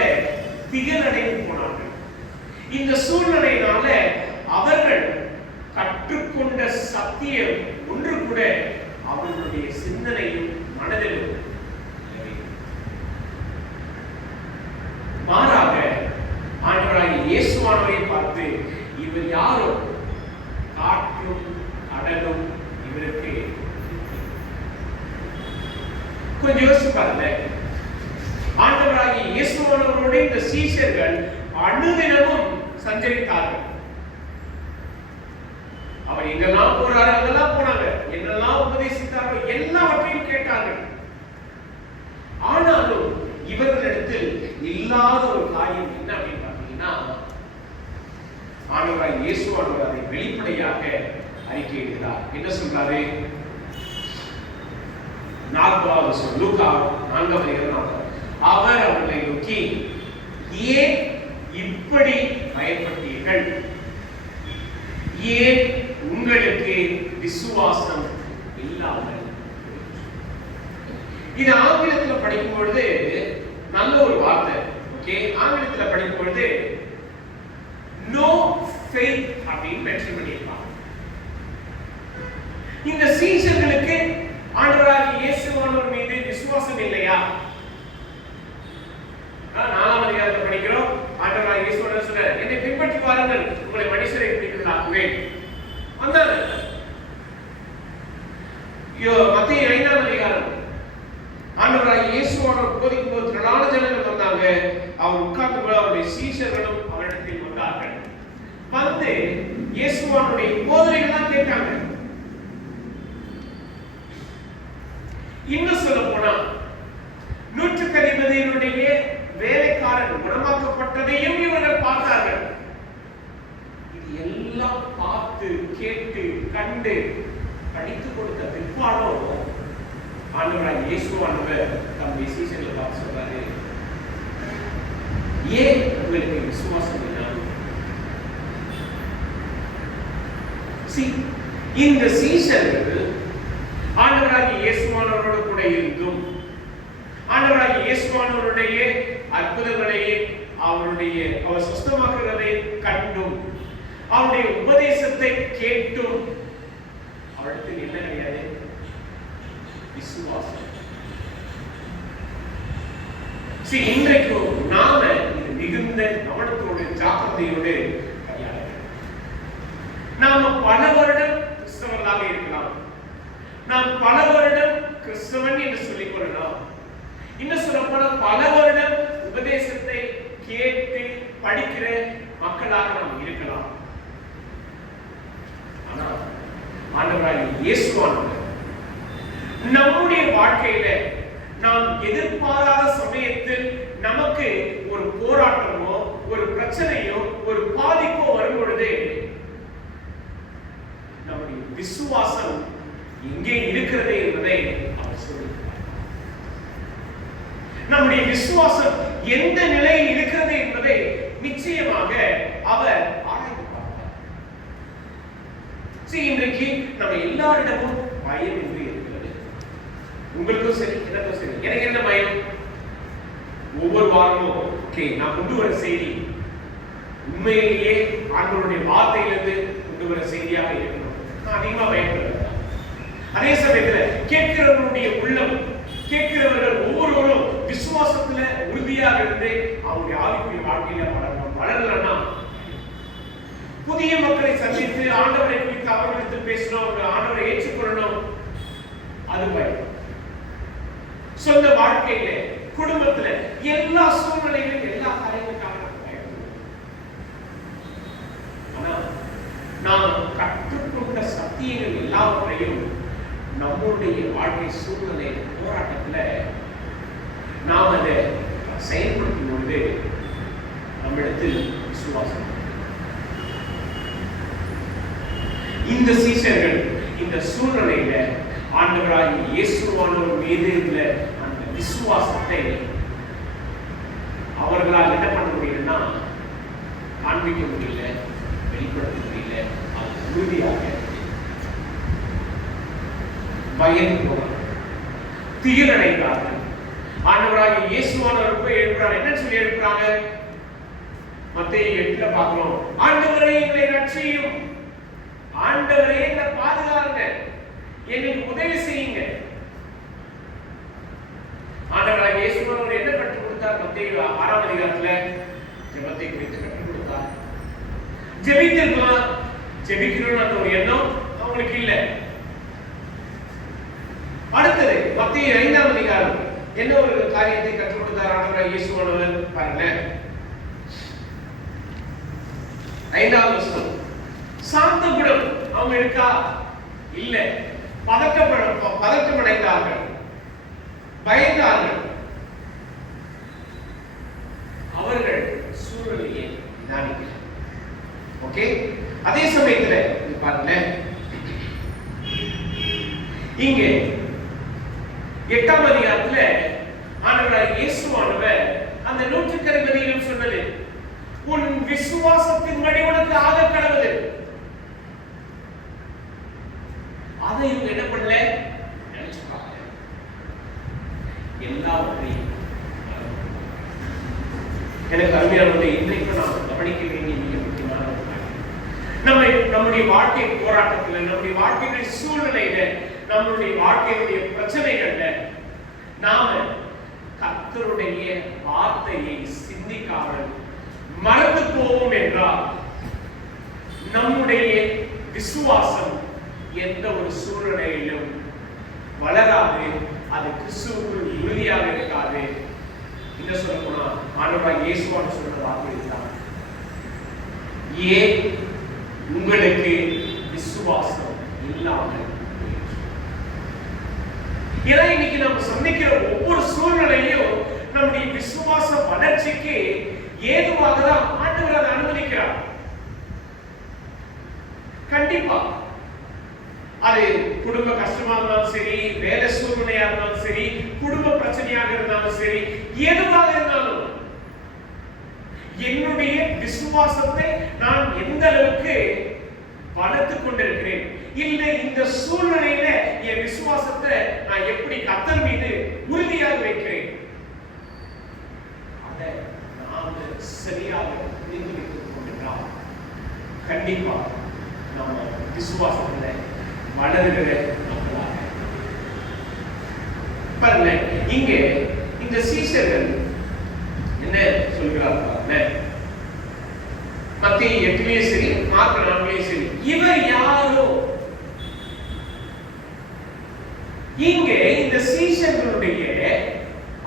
திகழடைந்து போனார்கள். இந்த சூழ்நிலையினால அவர்கள் கற்றுக்கொண்ட சத்தியம் ஒன்று கூட அவர்களுடைய சிந்தனையும் மனதிலும் மாறாக ஆண்டவராகிய இயேசுவானவரை பார்த்து, இவர் யாரோ, காற்றும் கடலும் இவருக்கு. கொஞ்சம் யோசிச்சு பாருங்க, ஆண்டவராகிய இயேசுவானவரோட இந்த சீஷர்கள் அனுதினமும் சஞ்சரித்தார்கள். அவர் எங்கெல்லாம் போறாரு அங்கெல்லாம் போனாங்க, என்னெல்லாம் உபதேசித்தார்கள் எல்லாவற்றையும் கேட்டார்கள். ஆனாலும் இவர்களிடத்தில் இல்லாத ஒரு காரியம் என்ன அப்படின்னு பார்த்தீங்கன்னா, ஆண்டவராகிய இயேசுவானவர் அதை வெளிப்படையாக அறிக்கையிடுகிறார். என்ன சொல்றாரு? 4வது லூக்கா 4:4. அவர் அவர்களை நோக்கி, ஏன் இப்படி பயப்பட்டீர்கள்? ஏன் உங்களுக்கு விசுவாசம் இல்லாமல்? இது ஆங்கிலத்தில் படிக்கும் பொழுது நல்ல ஒரு வார்த்தை, ஓகே. ஆங்கிலத்தில் படிக்கும் பொழுது நோ ஃபெய்த் அப்படின்னு மென்ஷன் பண்ணியிருப்பாங்க. இந்த சீஷர்களுக்கு ஆண்டவராகிய இயேசுவானவர் மீது விசுவாசம் இல்லையா? 4வது அதிகாரத்தில் வாருங்கள் உங்களை மனுஷரை பிடிக்கிறதாக்குவேன் வந்தாங்க. மத்திய 5ஆம் அதிகாரம் ஆண்டவராகிய இயேசுவானவர் போதிக்கும் போது திரளான ஜனங்கள் வந்தாங்க. அவர் உட்கார்ந்து போது அவருடைய சீஷர்களும் அவரிடத்தில் வந்தார்கள். வந்து இயேசுவானுடைய போதனைகள் தான் கேட்டாங்க. இன்னும் சொல்ல போனா 150 வேலைக்காரன் குணமாக்கப்பட்டதையும் இவர்கள் பார்த்தார்கள். இது எல்லாம் பார்த்து கேட்டு கண்டு படித்து கொடுத்த பிற்பாடும் ஆண்டவராகிய இயேசுவானவர் தம்முடைய சீஷர்களை பார்த்து சொல்றாரு, ஏன் உங்களுக்கு விசுவாசம் இல்லாமல்? இந்த சீஷர்கள் ஆண்டவராகிய இயேசுவானவரோடு கூட இருந்தும் ஆண்டவராகிய இயேசுவானவருடைய அற்புதங்களையும் அவர் சுத்தமாக்குறதை கண்டும் அவருடைய உபதேசத்தை கேட்டும் அவருக்கு என்ன கிடையாது? விசுவாசம். இன்றைக்கு நாம இது மிகுந்த கவனத்தோடு ஜாக்கிரதையோடு கையாள வேண்டும். நாம பல வருடம் கிறிஸ்தவர்களாக இருக்கலாம். நாம் பல வருடம் கிறிஸ்தவன் என்று சொல்லிக் கொள்ளலாம். இன்னும் சொல்லப்போன பல வருடம் உபதேசத்தை கேட்டு படிக்கிற மக்களாக நாம் இருக்கலாம். ஆனால் ஆண்டவராகிய இயேசுவானவர் நம்முடைய வாழ்க்கையில நாம் எதிர்பாராத சமயத்தில் நமக்கு ஒரு போராட்டமோ ஒரு பிரச்சனையோ ஒரு பாதிப்போ வரும் பொழுது நம்முடைய விசுவாசம் எங்கே இருக்கிறது என்பதை அவர் சொல்லுகிறார். நம்முடைய விசுவாசம் எந்த நிலையில் இருக்கிறது என்பதை நிச்சயமாக அவர் ஆராய்ந்து பார்த்தார். இன்றைக்கு நம்ம எல்லாரிடமும் பயம் என்று இருக்கிறது. உங்களுக்கும் சரி, எனக்கும் சரி. எனக்கு என்ன பயம்? ஒவ்வொரு வாரமும் நான் கொண்டு வர செய்தி உண்மையிலேயே ஆண்டவருடைய வார்த்தையிலிருந்து கொண்டு வர செய்தியாக இருக்கணும். நான் அதிகமா பயப்படுறேன். அதே சமயத்தில் கேட்கிறவர்களுடைய உள்ளம், கேட்கிறவர்கள் ஒவ்வொருவரும் விசுவாசத்துல உறுதியாக இருந்து அவருடைய ஆவிக்குரிய வாழ்க்கையில வளரணும். வளரலன்னா புதிய மக்களை சந்தித்து ஆண்டவரை குறித்து அவர்களுக்கு பேசணும், ஆண்டவரை ஏற்றுக்கொள்ளணும், அது பயம். சொந்த வாழ்க்கையில, குடும்பத்துல, எல்லா சூழ்நிலையிலும் எல்லா காரியங்களுக்காக பயப்படுவோம். ஆனா நாம் கற்றுக்கொண்ட சத்தியங்கள் எல்லாவற்றையும் நம்முடைய வாழ்க்கை சூழ்நிலை போராட்டத்துல நாம் அதை செயல்படுத்தும் பொழுது நம்மிடத்தில் விசுவாசம். இந்த சீஷர்கள் இந்த சூழ்நிலையில ஆண்டவராகிய இயேசுவானவர் மீது உள்ள அந்த விசுவாசத்தை அவர்களால் என்ன பண்ண முடியலன்னா காண்பிக்க முடியல, வெளிப்படுத்த முடியல. அது உறுதியாக பயந்து போனார்கள், திகிலடைந்தார்கள். ஆண்டவராகிய இயேசுவானவர் போய் எழுப்புறாங்க. என்ன சொல்லி எழுப்புறாங்க? மத்தேயு 8 பார்க்கிறோம். ஆண்டவரே எங்களை ரட்சியும், ஆண்டவரே எங்களை பாதுகாருங்க, எங்களுக்கு உதவி செய்யுங்க. ஆண்டவராகிய இயேசுவானவர் என்ன கற்றுக் கொடுத்தார்? மத்தேயு 6ஆம் அதிகாரத்துல ஜெபத்தை குறித்து கற்றுக் கொடுத்தார். ஜெபித்திருக்கலாம், ஜெபிக்கணும்னு ஒரு எண்ணம் அவங்களுக்கு இல்லை. அடுத்தது மத்தேயு 5ஆம் அதிகாரம் என்ன ஒரு காரியத்தை கற்றுக் கொடுத்தார் ஆண்டவராகிய இயேசுவானவர்? பாருங்க, 5ஆம் வசனம். சாந்த குணம் அவங்க இருக்கா? இல்ல. பதற்றமடைந்தார்கள், பயந்தார்கள். அவர்கள் சூழ்நிலையை நிதானிக்கிறார். ஓகே. அதே சமயத்துல பாருங்க, இங்க 8ஆம் அதிகாரத்துல ஆண்டவராகிய இயேசுவானவர் அந்த 150 சொன்னது, உன் விசுவாசத்தின் வழி உனக்கு ஆக கடவுது. அதை இவங்க என்ன பண்ணல? நினைச்சுப்பாங்க. எல்லாவற்றையும் எனக்கு அருமையானது இன்றைக்கு நாம் கவனிக்க வேண்டிய மிக முக்கியமான நம்முடைய வாழ்க்கை போராட்டத்துல, நம்முடைய வாழ்க்கையுடைய சூழ்நிலையில, நம்முடைய வாழ்க்கையுடைய பிரச்சனைகள்ல நாம கர்த்தருடைய வார்த்தையை சிந்திக்காமல் மறந்து போவோம் என்றால் நம்முடைய விசுவாசம் எந்த ஒரு சூழ்நிலையிலும் வளராது, அது கிறிஸ்துவுக்குள் உறுதியாக இருக்காது. என்ன சொல்ல போனா ஆண்டவராகிய இயேசுவான சொல்ற வார்த்தை இதுதான், ஏன் உங்களுக்கு விசுவாசம் இல்லாமல். ஏன்னா இன்னைக்கு நம்ம சந்திக்கிற ஒவ்வொரு சூழ்நிலையும் நம்முடைய விசுவாச வளர்ச்சிக்கு ஏதுவாக தான் ஆண்டவர் அதை அனுமதிக்கிறார். கண்டிப்பா அது குடும்ப கஷ்டமா இருந்தாலும் சரி, வேலை சூழ்நிலையா இருந்தாலும் சரி, குடும்ப பிரச்சனையாக இருந்தாலும் சரி, எதுவாக இருந்தாலும் என்னுடைய விசுவாசத்தை நான் எந்த அளவுக்கு வளர்த்துக் கொண்டிருக்கிறேன், இல்ல இந்த சூழ்நிலையில என் விசுவாசத்தை நான் எப்படி கர்த்தர் மீது உறுதியாக வைக்கிறேன், அதை நாம் சரியாக புரிந்து வைத்துக் கொண்டிருந்தால் கண்டிப்பா நம்ம விசுவாசத்துல வளருகிற மக்களாக. பாருங்க, இங்க இந்த சீஷர்கள் என்ன சொல்கிறார்கள்? மத்திய 8லயும் சரி, மார்க் 4லயும் சரி, இவர் யாரோ? இங்க இந்த சீஷர்களுடைய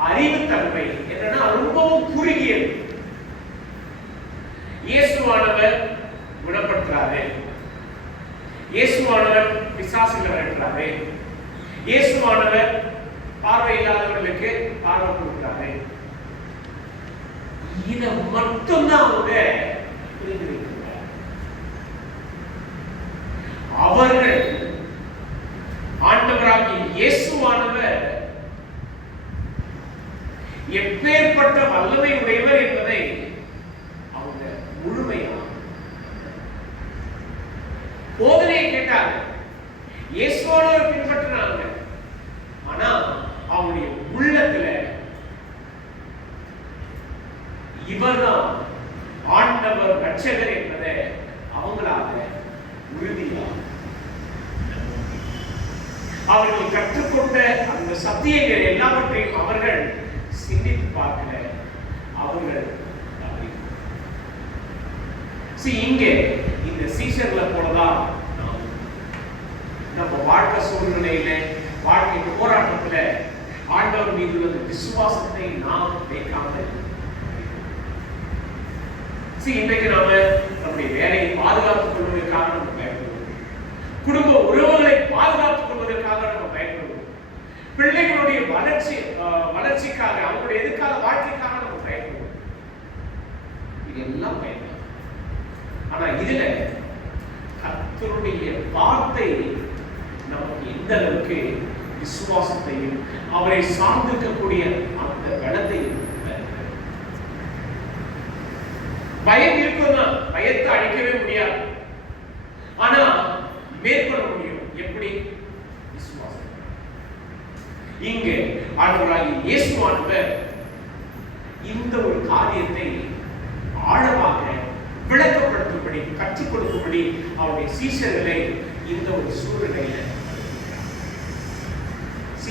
அறிவுத்தன்மை என்னன்னா ரொம்பவும் குறுகியது. இயேசுவானவர் குணப்படுத்துறாரு, இயேசுவானவர் பிசாசுகளை விரட்டுறாரு, இயேசுவானவர் பார்வை இல்லாதவர்களுக்கு பார்வை கொடுக்கிறாரு. இத மட்டும்தான் அவங்க புரிந்திருக்கிறார். அவர்கள் ஆண்டவராகிய இயேசுவானவர் எப்பேற்பட்ட வல்லமை உடையவர் என்பதை அவங்க முழுமையா போதனையை கேட்டாங்க, இயேசுவானவர் பின்பற்றினாங்க. ஆனா அவங்களுடைய உள்ளத்துல இவர்தான் ஆண்டவர் ரட்சகர் என்பதை அவங்களாக உறுதியாக அவர்கள் கற்றுக்கொண்ட அந்த சத்தியங்கள் எல்லாவற்றையும் அவர்கள் சிந்தித்து பார்க்கல. அவர்கள் இங்கே இந்த சீஷர்களை போலதான் நம்ம வாழ்க்கை சூழ்நிலையில, வாழ்க்கை போராட்டத்துல ஆண்டவர் மீது உள்ள விசுவாசத்தை நாம் வைக்காமல், இன்றைக்கு நாம நம்முடைய வேலையை பாதுகாத்துக் கொள்வதற்காக நம்ம பயன்படுவோம், குடும்ப உறவுகளை பாதுகாத்துக் கொள்வதற்காக நம்ம பயன்படுவோம், பிள்ளைகளுடைய வளர்ச்சிக்காக, அவங்களுடைய எதிர்கால வாழ்க்கைக்காக நம்ம பயன்படுவோம். இதெல்லாம் பயன்படும். ஆனா இதுல கர்த்தருடைய வார்த்தை நமக்கு எந்த அளவுக்கு விசுவாசத்தையும் அவரை சார்ந்திருக்கக்கூடிய அந்த பலத்தையும், பயம் இருக்குன்னா பயத்தை அழிக்கவே முடியாது, ஆனா மேற்கொள்ள முடியும். எப்படி? விசுவாசம். இங்கே ஆண்டவராகிய இயேசுவானவர் இந்த ஒரு காரியத்தை ஆழமாக விளக்கப்படுத்தும்படி, கற்றுக் கொடுக்கும்படி அவருடைய சீஷர்களை இந்த ஒரு சூழ்நிலையில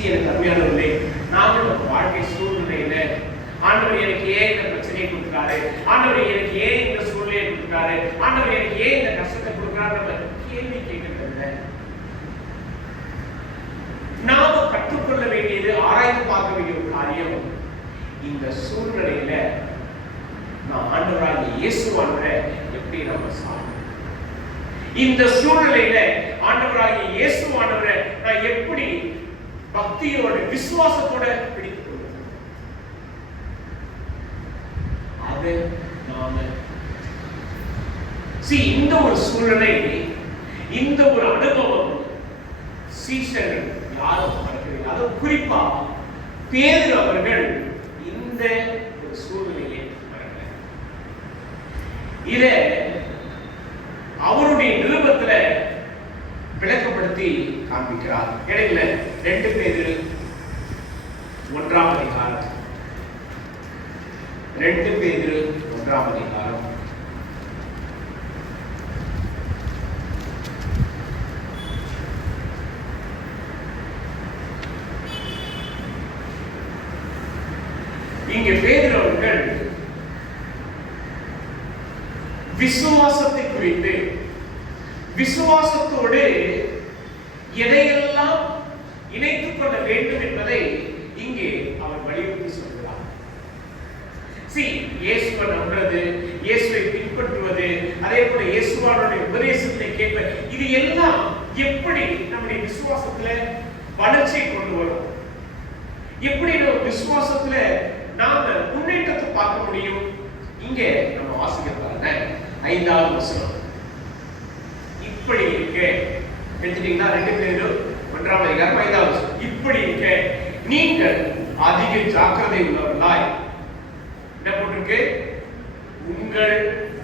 எனக்கு அருமையானவர்களே, நாங்கள் நம்ம வாழ்க்கை சூழ்நிலையில ஆண்டவர் எனக்கு ஏன் இந்த பிரச்சனையை கொடுக்கிறாரு, ஆண்டவர் எனக்கு ஏன் இந்த சூழ்நிலையை கொடுக்கிறாரு, ஆண்டவர் எனக்கு ஏன் இந்த கஷ்டத்தை கொடுக்கிறாரு நம்ம கேள்வி கேட்கிறது. நாம கற்றுக்கொள்ள வேண்டியது, ஆராய்ந்து பார்க்க வேண்டிய ஒரு காரியம், இந்த சூழ்நிலையில நான் ஆண்டவராகிய இயேசுவானவரை எப்படி நம்ம சார்ந்தோம், இந்த சூழ்நிலையில ஆண்டவராகிய இயேசுவானவரை நான் எப்படி பக்தியோட விசுவாசத்தோட பிடித்துக் கொள்வது. அது நாம இந்த ஒரு சூழ்நிலை, இந்த ஒரு அனுபவம் சீஷர்கள் யாரும் மறக்கவில்லை. அது குறிப்பா பேதுரு அவர்கள் இந்த ஒரு சூழ்நிலையை மறக்கல. இத அவருடைய நிருபத்துல விளக்கப்படுத்தி காண்பிக்கிறார். இடையில 2 பேதுரு 1ஆம் அதிகாரம், 2 பேதுரு 1ஆம் அதிகாரம் இங்கே பேதுரு அவர்கள் விசுவாசத்தை குறித்து விசுவாசத்தோடு எதையெல்லாம் இணைத்துக் கொள்ள வேண்டும் என்பதை இங்கே அவர் வலியுறுத்தி சொல்கிறார். இயேசுவை நம்புறது, இயேசுவை பின்பற்றுவது, அதே போல இயேசுவானுடைய உபதேசத்தை கேட்பது, இது எல்லாம் எப்படி நம்முடைய விசுவாசத்துல வளர்ச்சியை கொண்டு வரும், எப்படி நம்ம விசுவாசத்துல நாம முன்னேற்றத்தை பார்க்க முடியும். இங்க நம்ம வாசிக்க பாருங்க 5வது வசனம். இப்படி இருக்க எடுத்துட்டீங்கன்னா 2 பேரும் 1ஆம் அதிகாரம் 5வது வசனம். இப்படி இருக்க நீங்கள் அதிக ஜாக்கிரதை உள்ளவர்களாய், என்ன போட்டிருக்கு, உங்கள்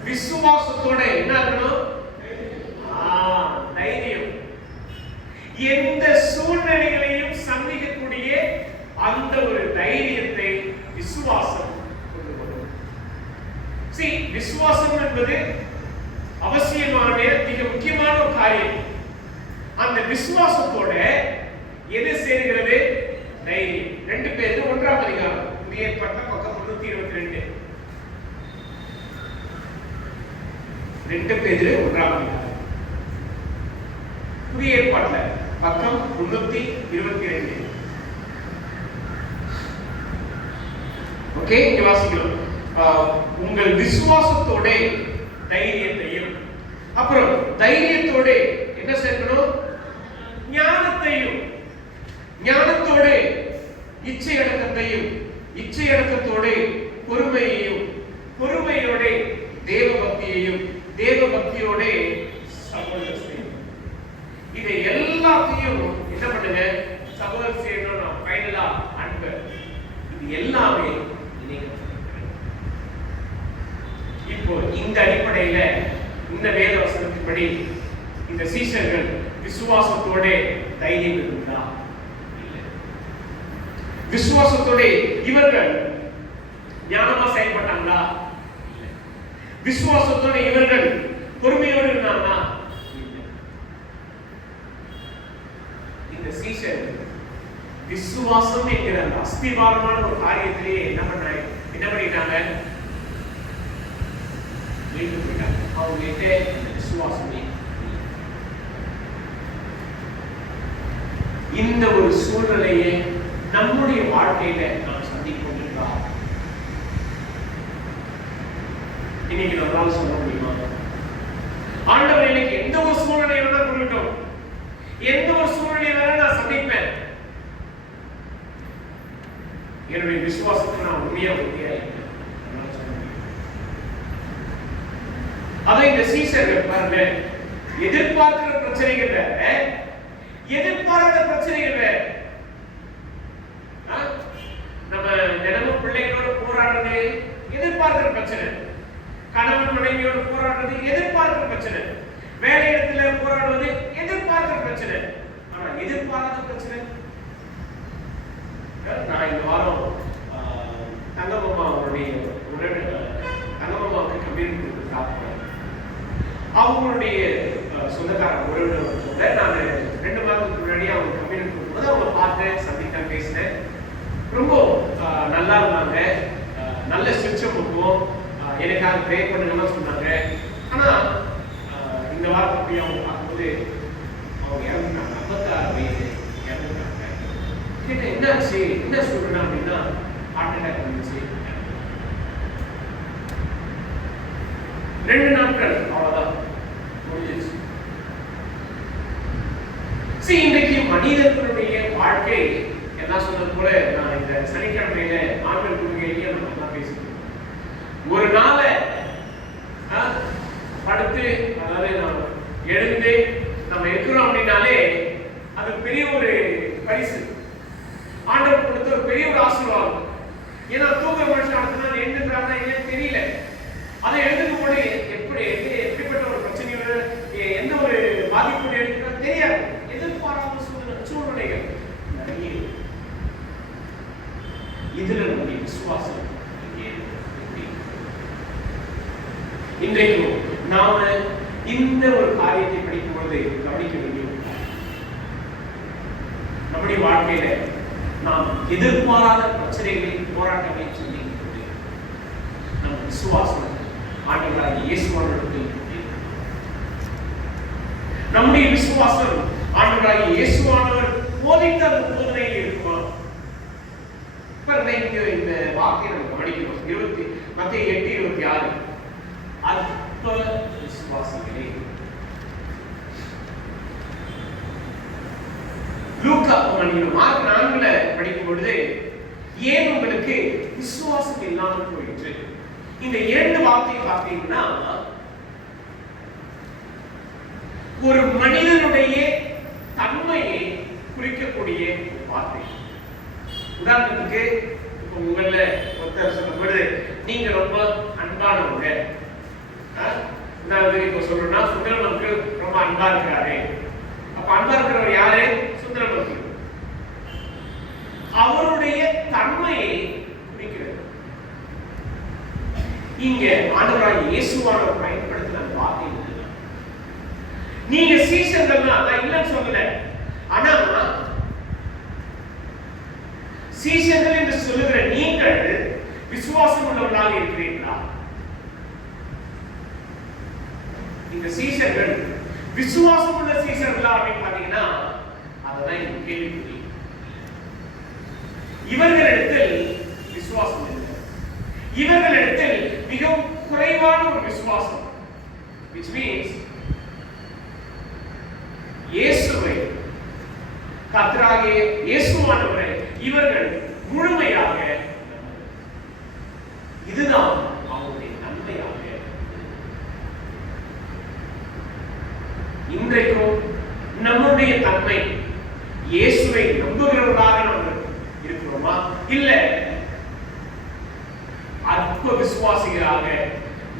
விசுவாசத்தோட என்ன இருக்கணும், தைரியம், எந்த சூழ்நிலைகளையும் சந்திக்கக்கூடிய அந்த ஒரு தைரியத்தை விசுவாசம் கொண்டு வரும். விசுவாசம் என்பது அவசியமான மிக முக்கியமான ஒரு காரியம். அந்த விசுவாசத்தோட எது சேர்கிறது, தைரியம். 2 பேரும் 1ஆம் அதிகாரம் புதிய ஏற்பாட்டில் பக்கம் 322. 2 பேரும் 1ஆம் அதிகாரம் புதிய ஏற்பாட்டில் பக்கம் 322. ஓகே, இங்க வாசிக்கிறோம். உங்கள் விசுவாசத்தோட தைரியத்தையும், அப்புறம் தைரியத்தோட என்ன சேர்க்கணும், ஞானத்தையும், ஞானத்தோட இச்சை அடக்கத்தையும், இச்சை அடக்கத்தோட பொறுமையையும், பொறுமையோட தேவ பக்தியையும், தேவ பக்தியோட சகோதரத்தையும், இதை எல்லாத்தையும் என்ன பண்ணுங்க, சகோதர செய்யணும். ஃபைனலா அன்பு, இது எல்லாமே இப்போ இந்த அடிப்படையில இந்த வேத வசனத்தின்படி இந்த சீஷர்கள் விசுவாசத்தோட தைரியம் இருந்தா, விசுவாசத்தோட இவர்கள் ஞானமா செயல்பட்டாங்களா, விசுவாசத்தோட இவர்கள் பொறுமையோடு இருந்தாங்களா, இந்த சீஷர்கள் விசுவாசம் என்கிற அந்த அஸ்திவாரமான ஒரு காரியத்திலேயே என்ன பண்ணிட்டாங்க, அவங்ககிட்ட விசுவாசமே. இந்த ஒரு சூழ்நிலையை நம்முடைய வாழ்க்கையில நாம் சந்திக்கொண்டிருக்கிறோம். இன்னைக்கு நம்மளால சொல்ல முடியுமா, ஆண்டவர் இன்னைக்கு எந்த ஒரு சூழ்நிலை வேணா கொள்ளட்டும், எந்த ஒரு சூழ்நிலை வேணா நான் சந்திப்பேன், என்னுடைய விசுவாசத்தை நான் உறுதியா அதை இந்த சீஷர்கள் பாருங்க, எதிர்பார்க்கிற பிரச்சனைகள் வேற, எதிர்பாராத பிரச்சனைகள் வேற. நம்ம தினமும் பிள்ளைகளோட போராடுறது எதிர்பார்க்கிற பிரச்சனை, கணவன் மனைவியோட போராடுறது எதிர்பார்க்கிற பிரச்சனை, வேலை இடத்துல போராடுவது எதிர்பார்க்கிற பிரச்சனை. ஆனா எதிர்பாராத பிரச்சனை, நான் இந்த வாரம் தங்கம்மா அவருடைய தங்கம்மாவுக்கு கம்யூனிட்டி சாப்பிட்டேன். அவங்களுடைய சொந்தக்கார உறவினர்களோட நான் 2 மாதத்துக்கு முன்னாடி அவங்க கம்யூனிட்டி போகும்போது அவங்க பார்த்தேன், சந்தித்தேன், பேசினேன். ரொம்ப நல்லா இருந்தாங்க, நல்ல சிரிச்ச முகம், எனக்காக ப்ரே பண்ணுங்கன்னு சொன்னாங்க. ஆனா இந்த வாரத்தை போய் அவங்க பார்க்கும்போது அவங்க இறந்துட்டாங்க, 56 வயசு இறந்துட்டாங்க. கேட்டேன், என்னாச்சு, என்ன சொல்றேன் அப்படின்னா, ஹார்ட் அட்டாக் வந்துச்சு, 2 நாட்கள் அவ்வளவுதான் முடிஞ்சிச்சு. இன்றைக்கு மனிதர்களுடைய வாழ்க்கை என்ன சொன்னது போல, நான் இந்த சனிக்கிழமையில ஆண்கள் கொள்கையிலேயே நம்ம பேசுறோம். ஒரு நாளை படுத்து, அதாவது நம்ம எழுந்து நம்ம இருக்கிறோம் அப்படின்னாலே அது பெரிய ஒரு பரிசு, ஆண்டவர் கொடுத்த ஒரு பெரிய ஒரு ஆசீர்வாதம். ஏன்னா தூங்க மனுஷன் அடுத்த நாள் எழுந்துக்கிறாங்கன்னா இல்லைன்னு தெரியல. அதை எழுதுக்கு போது எப்படிப்பட்ட ஒரு பிரச்சனையோட எந்த ஒரு பாதிப்பு எடுத்துக்கிறது தெரியாது. எதிர்பாராத சூழ்நிலைகள் நிறைய. இதுல நம்முடைய விசுவாசம் இன்றைக்கு நாம இந்த ஒரு காரியத்தை படிக்கும் பொழுது கவனிக்க வேண்டிய நம்முடைய வாழ்க்கையில நாம் எதிர்பாராத பிரச்சனைகளின் போராட்டங்களை சந்திக்கிறது. நம் விசுவாசம் ஆண்டவராகிய இயேசுவிடத்தில் நம்முடைய விசுவாசம் ஆண்டவராகிய இயேசுவானவர் போதித்த அந்த போதனையில் இருக்குமா? இந்த வார்த்தையை நம்ம கவனிக்கணும். மத்தேயு 8:26 அற்ப விசுவாசிகளே. லூக்கா மார்க் 4 படிக்கும் பொழுது ஏன் உங்களுக்கு விசுவாசம் இல்லாமல் போயிற்று? இந்த 2 வார்த்தையை பார்த்தீங்கன்னா ஒரு மனிதனுடைய தன்மையை குறிக்கக்கூடிய வார்த்தை. உதாரணத்துக்கு இப்ப உங்கள ஒருத்தர் சொல்லும்போது நீங்க ரொம்ப அன்பானவங்க, இப்ப சொல்றோம்னா சுந்தரமனுக்கு ரொம்ப அன்பா இருக்கிறாரு. அப்ப அன்பா இருக்கிறவர் யாரு? சுந்தரமனுக்கு. அவருடைய தன்மையை குறிக்கிறது. இங்க ஆண்டவராகிய இயேசுவானவர் பயன்படுத்தின வார்த்தை நீங்க சீஷர்கள் தான், நான் இல்லைன்னு சொல்லல. ஆனா சீஷர்கள் என்று சொல்லுகிற நீங்கள் விசுவாசம் உள்ளவர்களாக இருக்கிறீர்களா? இந்த சீஷர்கள் விசுவாசம் உள்ள சீஷர்களா அப்படின்னு பாத்தீங்கன்னா அதெல்லாம் இந்த கேள்விக்குறி. இவர்களிடத்தில் விசுவாசம் இல்லை. இவர்களிடத்தில் மிகவும் குறைவான ஒரு விசுவாசம். which means இயேசுவை கர்த்தராகிய இயேசுவானவரை இவர்கள் முழுமையாக இதுதான் அவருடைய நன்மையாக. இன்றைக்கும் நம்முடைய தன்மை இயேசுவை நம்புகிறவர்களாக நாம் இருக்கிறோமா? இல்ல அற்ப விசுவாசிகளாக,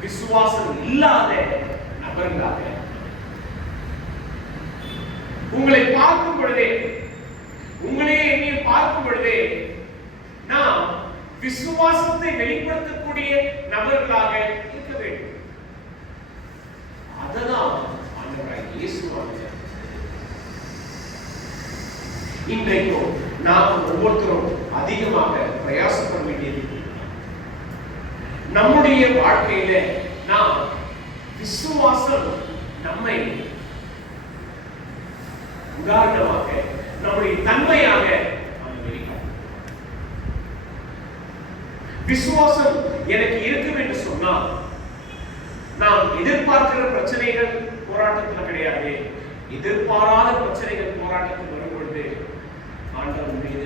விசுவாசம் இல்லாத நபர்களாக? உங்களை பார்க்கும் பொழுதே, உங்களையே என்னையும் பார்க்கும் பொழுதே நாம் விசுவாசத்தை வெளிப்படுத்தக்கூடிய நபர்களாக இருக்க வேண்டும். அதுதான் ஆண்டவராகிய இயேசுவானவர். இன்றைக்கும் நாம் ஒவ்வொருத்தரும் அதிகமாக பிரயாசப்பட வேண்டியது நம்முடைய வாழ்க்கையில நாம் விசுவாசம் நம்மை உதாரணமாக நம்முடைய தன்மையாக விசுவாசம் எனக்கு இருக்கும் என்று சொன்னால் நாம் எதிர்பார்க்கிற பிரச்சனைகள் போராட்டத்தில் கிடையாது. எதிர்பாராத பிரச்சனைகள் போராட்டத்தில் வரும் பொழுது ஆண்டவர் மீது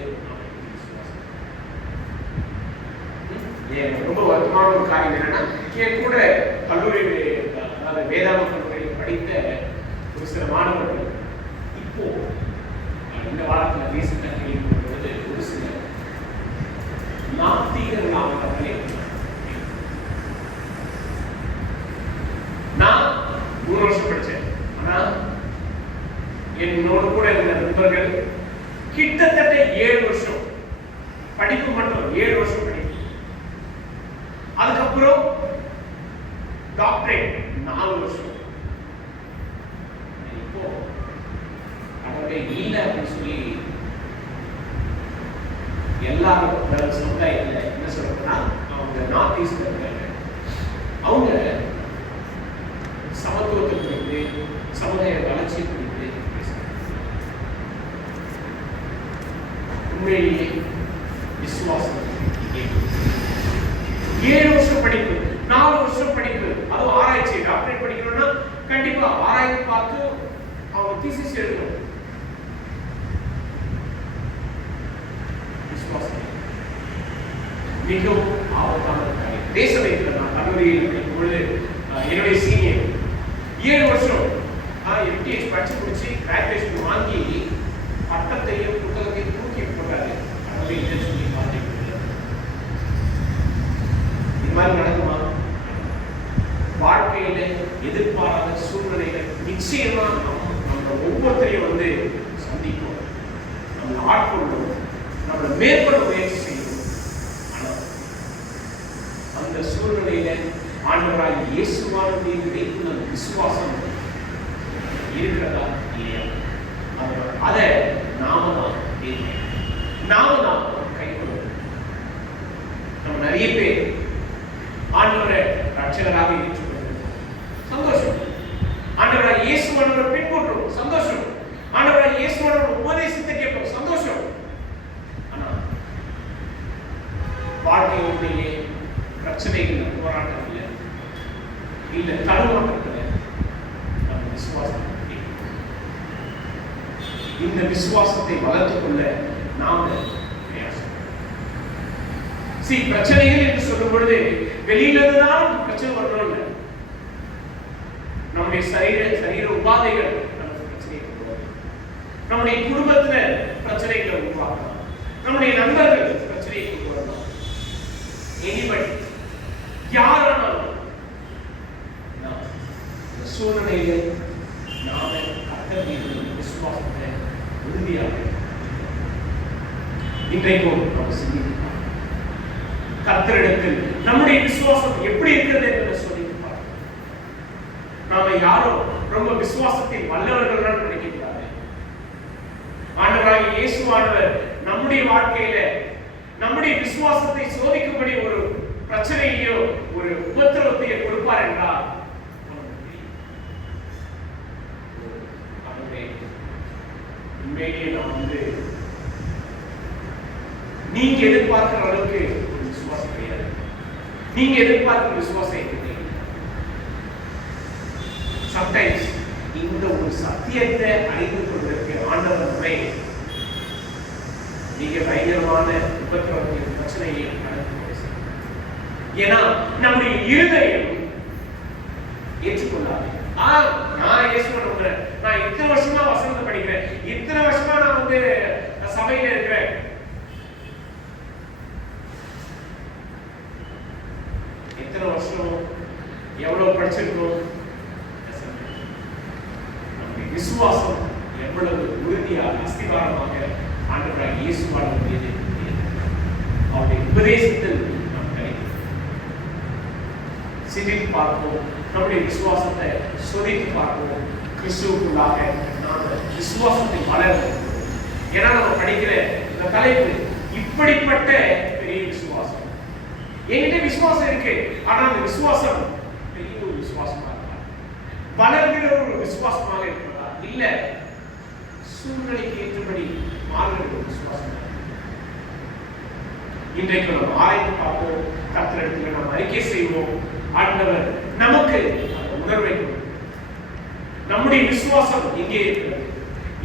ரொம்ப வருத்தமான ஒரு காரியம் என்னன்னா, என் கூட கல்லூரி வேதாந்த கல்லூரியில் படித்த ஒரு சில மாணவர்கள் இப்போ இந்த வாரத்தில் ரீசெண்டாக கேள்விப்படும் பொழுது ஒரு சில நாத்திகர்களானவர்களே. நான் 3 வருஷம் படித்தேன். ஆனா என்னோடு கூட இருந்த நண்பர்கள் கிட்டத்தட்ட 7 வருஷம் படிப்பு, மட்டும் 7 வருஷம் படிப்பு. அதுக்கப்புறம் டாக்டரேட் 4 வருஷம். இப்போ கடவுளே இல்லை அப்படின்னு சொல்லி எல்லாரும் சமுதாயத்தில் என்ன சொல்றாங்கன்னா, அவங்க நார்த் ஈஸ்ட்ல இருக்காங்க, அவங்க சமத்துவத்தை குறித்து, சமுதாய வளர்ச்சி குறித்து உண்மையிலேயே விசுவாசம் 7 வருஷம் படிப்பு, 4 வருஷம் படிப்பு, அதுவும் ஆராய்ச்சி. டாக்டரேட் படிக்கணும்னா கண்டிப்பா ஆராய்ச்சி பார்த்து அவங்க தீசிஸ் எழுதணும். விசுவாசம் மிகவும் ஆபத்தான காரியம். தேச வைத்தியர் நான் கல்லூரியில் படிக்கும் பொழுது என்னுடைய சீனியர் 7 வருஷம் எம்டிஎஸ் படிச்சு முடிச்சு கிராஜுவேஷன் வாங்கி பட்டத்தையும் புத்தகத்தையும் தூக்கி போடுறாரு. கடவுளே இல்லைன்னு சொல்லி பார்த்தேன். இது மாதிரி நடக்குமா? வாழ்க்கையில எதிர்பாராத சூழ்நிலைகள் நிச்சயமா நம்ம ஒவ்வொருத்தரையும் சந்திப்போம், நம்மளை ஆட்கொள்ளும், நம்மளை மேற்கொள்ள முயற்சி செய்யணும். ஆனா அந்த சூழ்நிலையில ஆண்டவராகிய இயேசுவின் மீது வைத்துள்ள விசுவாசம் இருக்கிறதா இல்லையா? அதை நாம தான் கைக்கொள்ளும். நம்ம நிறைய பேர் ஆண்டவரை ரட்சகராக ஏற்றுக்கொள்கிறோம், சந்தோஷம். ஆண்டவராகிய இயேசுவை பின்பற்றுறோம். இல்லை, போராட்டம் இல்லை, இல்ல தடுமாற்றத்துல நம்ம விசுவாசம். இந்த விசுவாசத்தை வளர்த்துக் கொள்ள நாம பிரச்சனைகள் என்று சொல்லும் பொழுது வெளியிலிருந்துதான் பிரச்சனை வரணும் இல்லை. நம்முடைய சரீர உபாதைகள் நமக்கு பிரச்சனையை கொண்டு வரும். நம்முடைய குடும்பத்துல பிரச்சனைகளை உருவாக்கலாம். நம்முடைய நண்பர்கள் பிரச்சனையை கொண்டு வரலாம். எனிபடி யாரானாலும் சூழ்நிலையிலே நாம கர்த்தர் மீது விசுவாசத்தை உறுதியாக இன்றைக்கும் நம்ம சிந்திக்கலாம். கர்த்தரிடத்தில் நம்முடைய விசுவாசம் எப்படி இருக்கிறது என்று சொல்லி நாம யாரும் ரொம்ப விசுவாசத்தின் வல்லவர்கள் நினைக்கிறாரு. ஆண்டவராகிய இயேசுவானவர் நம்முடைய வாழ்க்கையில நம்முடைய விசுவாசத்தை சோதிக்கும்படி ஒரு பிரச்சனையோ ஒரு உபத்திரவத்தையோ கொடுப்பார் என்றால் உண்மையிலேயே நாம் நீங்க எதிர்பார்க்கிற அளவுக்கு ஒரு விசுவாசம் கிடையாது. நீங்க எதிர்பார்க்கிற விசுவாசம் இல்லை. சம்டைம்ஸ் இந்த ஒரு சத்தியத்தை அறிந்து கொள்வதற்கு ஆண்டவர் நம்மை மிக பயங்கரமான உபத்திரவத்தின் பிரச்சனையை கடந்து ஏன்னா நம்முடைய இருதயம் ஏற்றுக்கொள்ளாது. நான் இயேசுவை நம்புறேன், நான் இத்தனை வருஷமா வசனத்தை படிக்கிறேன், இத்தனை வருஷமா நான் சபையில இருக்கிறேன், எத்தனை வருஷம் எவ்வளவு படிச்சிருக்கோம், நம்முடைய விசுவாசம் எவ்வளவு உறுதியாக அஸ்திவாரமாக ஆண்டவராகிய இயேசுவான மீது அவருடைய உபதேசத்தில் நாம் கிடைக்கும். சிந்தித்து பார்ப்போம், நம்முடைய விசுவாசத்தை சோதித்து பார்ப்போம். கிறிஸ்துவுக்குள்ளாக நாம் விசுவாசத்தை வளர்வோம். ஏன்னா நம்ம படிக்கிற இந்த தலைப்பு இப்படிப்பட்ட பெரிய விசுவாசம். என்கிட்ட விசுவாசம் இருக்கு, ஆனா அந்த விசுவாசம் பெரிய ஒரு விசுவாசமா இருக்கா, வளர்கிற ஒரு விசுவாசமாக இருக்கிறதா, இல்ல சூழ்நிலைக்கு ஏற்றபடி மாறுகிற ஒரு விசுவாசம். இன்றைக்கு நம்ம ஆராய்ந்து பார்ப்போம், கர்த்தரிடத்தில் நாம் அறிக்கை செய்வோம். ஆண்டவர் நமக்கு அந்த உணர்வை நம்முடைய விசுவாசம் எங்கே இருக்கிறது,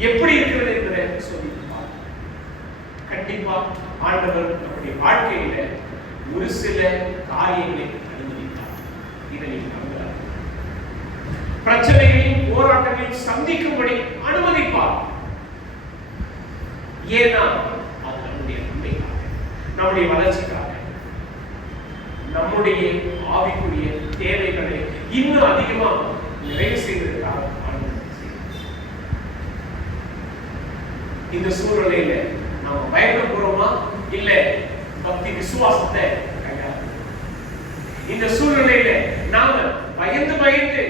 எப்படி இருக்கிறது என்பதை சொல்லி கண்டிப்பா ஆண்டவர் நம்முடைய வாழ்க்கையில ஒரு சில காரியங்களை அனுமதித்தார். இதை நீங்க நம்பலாம். பிரச்சனைகளையும் போராட்டங்களையும் சந்திக்கும்படி அனுமதிப்பார். ஏன்னா அது நம்முடைய நன்மைக்காக, நம்முடைய வளர்ச்சிக்காக, நம்முடைய ஆவிக்குரிய தேவைகளை இன்னும் அதிகமா நிறைவு செய்வதற்காக இந்த சூழ்நிலையில நாம பயப்படப்படுறோமா, இல்ல பக்தி விசுவாசத்தை கையாள? இந்த சூழ்நிலையில நாம பயந்து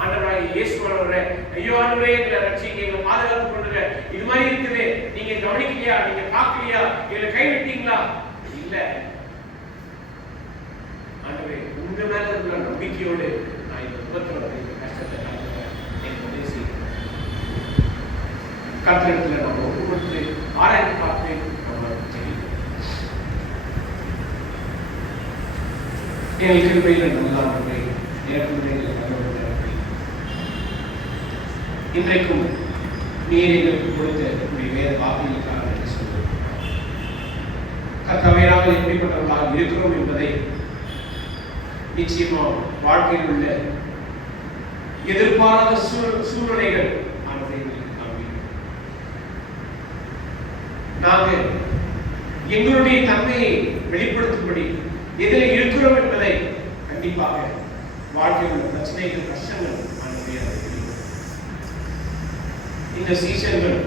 ஆண்டவராகிய இயேசுவரை ஐயோ ஆண்டவரே எங்களை ரட்சிங்க, எங்களை பாதுகாத்து கொள்ளுங்க, இது மாதிரி இருக்குது, நீங்க கவனிக்கலையா, நீங்க பார்க்கலையா, எங்களை கைவிட்டீங்களா? இல்ல ஆண்டவரே, உங்க மேல உள்ள நம்பிக்கையோடு நான் இந்த உபத்திரவத்தை, இந்த கஷ்டத்தை எனக்கு உதவி செய்யுங்க. கர்த்தரிடத்துல நம்ம ஒப்பு கொடுத்து ஆராய்ந்து பார்த்து நம்ம ஜெபிப்போம். எங்கள் கிருபையில நம்மளால் நம்மை நேர்முறையில் இன்றைக்கும் நீர் எங்களுக்கு கொடுத்த உங்களுடைய வேத வாக்குகளுக்காக என்று சொல்லுவோம். கர்த்தாவே, நாங்கள் எப்படிப்பட்டவர்களாக இருக்கிறோம் என்பதை நிச்சயமா வாழ்க்கையில் உள்ள எதிர்பாராத சூழ்நிலைகள் நாங்கள் எங்களுடைய தன்மையை வெளிப்படுத்தும்படி எதில் இருக்கிறோம் என்பதை கண்டிப்பாக வாழ்க்கையில் உள்ள பிரச்சனைகள், கஷ்டங்கள் இந்த சீசன்கள்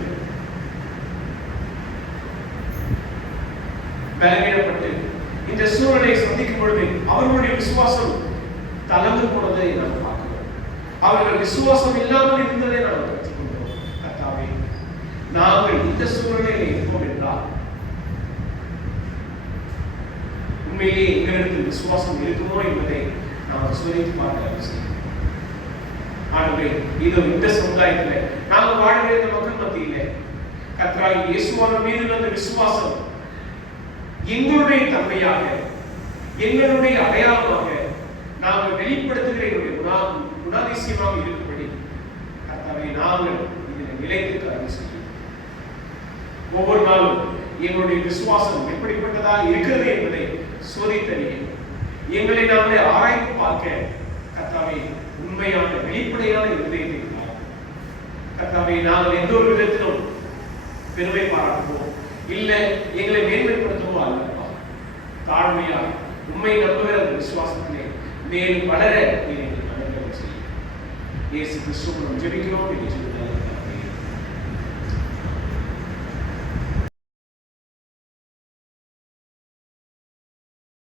பலவீனப்பட்டு இந்த சூழலை சந்திக்கும் பொழுது அவர்களுடைய விசுவாசம் தளர்ந்து போனதை நாம் பார்க்கிறோம். அவர்கள் விசுவாசம் இல்லாமல் இருந்ததை நாம் கற்றுக்கொண்டோம். கர்த்தாவே, நாங்கள் இந்த சூழ்நிலையில் இருப்போம் என்றால் உண்மையிலே எங்களிடத்தில் விசுவாசம் இருக்குமோ என்பதை நாம் சோதித்து பார்க்க அவசியம். ஆகவே இது இந்த சமுதாயத்தில் நாங்கள் வாழ்கிற இந்த மக்கள் மத்தியிலே கர்த்தராகிய இயேசுவின் மீது அந்த விசுவாசம் எங்களுடைய தன்மையாக, எங்களுடைய அடையாளமாக நாங்கள் வெளிப்படுத்துகிற எங்களுடைய குணாதிசயமாக இருக்கும்படி கர்த்தாவே நாங்கள் இதில் நிலைத்து கருதி செய்யும். ஒவ்வொரு நாளும் எங்களுடைய விசுவாசம் எப்படிப்பட்டதாக இருக்கிறது என்பதை சோதித்தறிய எங்களை நாங்களே ஆராய்ந்து பார்க்க கர்த்தாவே உண்மையான வெளிப்படையான இருதயத்தை கர்த்தாவே நாங்கள் எந்த ஒரு விதத்திலும் பெருமை பாராட்டுவோம் இல்ல எங்களை மேன்மைப்படுத்தவோ அல்லப்பா. தாழ்மையா உண்மை நம்புகிற விசுவாசத்திலே மேலும் வளர நீர் எங்களுக்கு அனுகிரகம் செய்யும். இயேசு கிறிஸ்துவின் ஜெபிக்கிறோம் என்று சொல்லுங்கள்.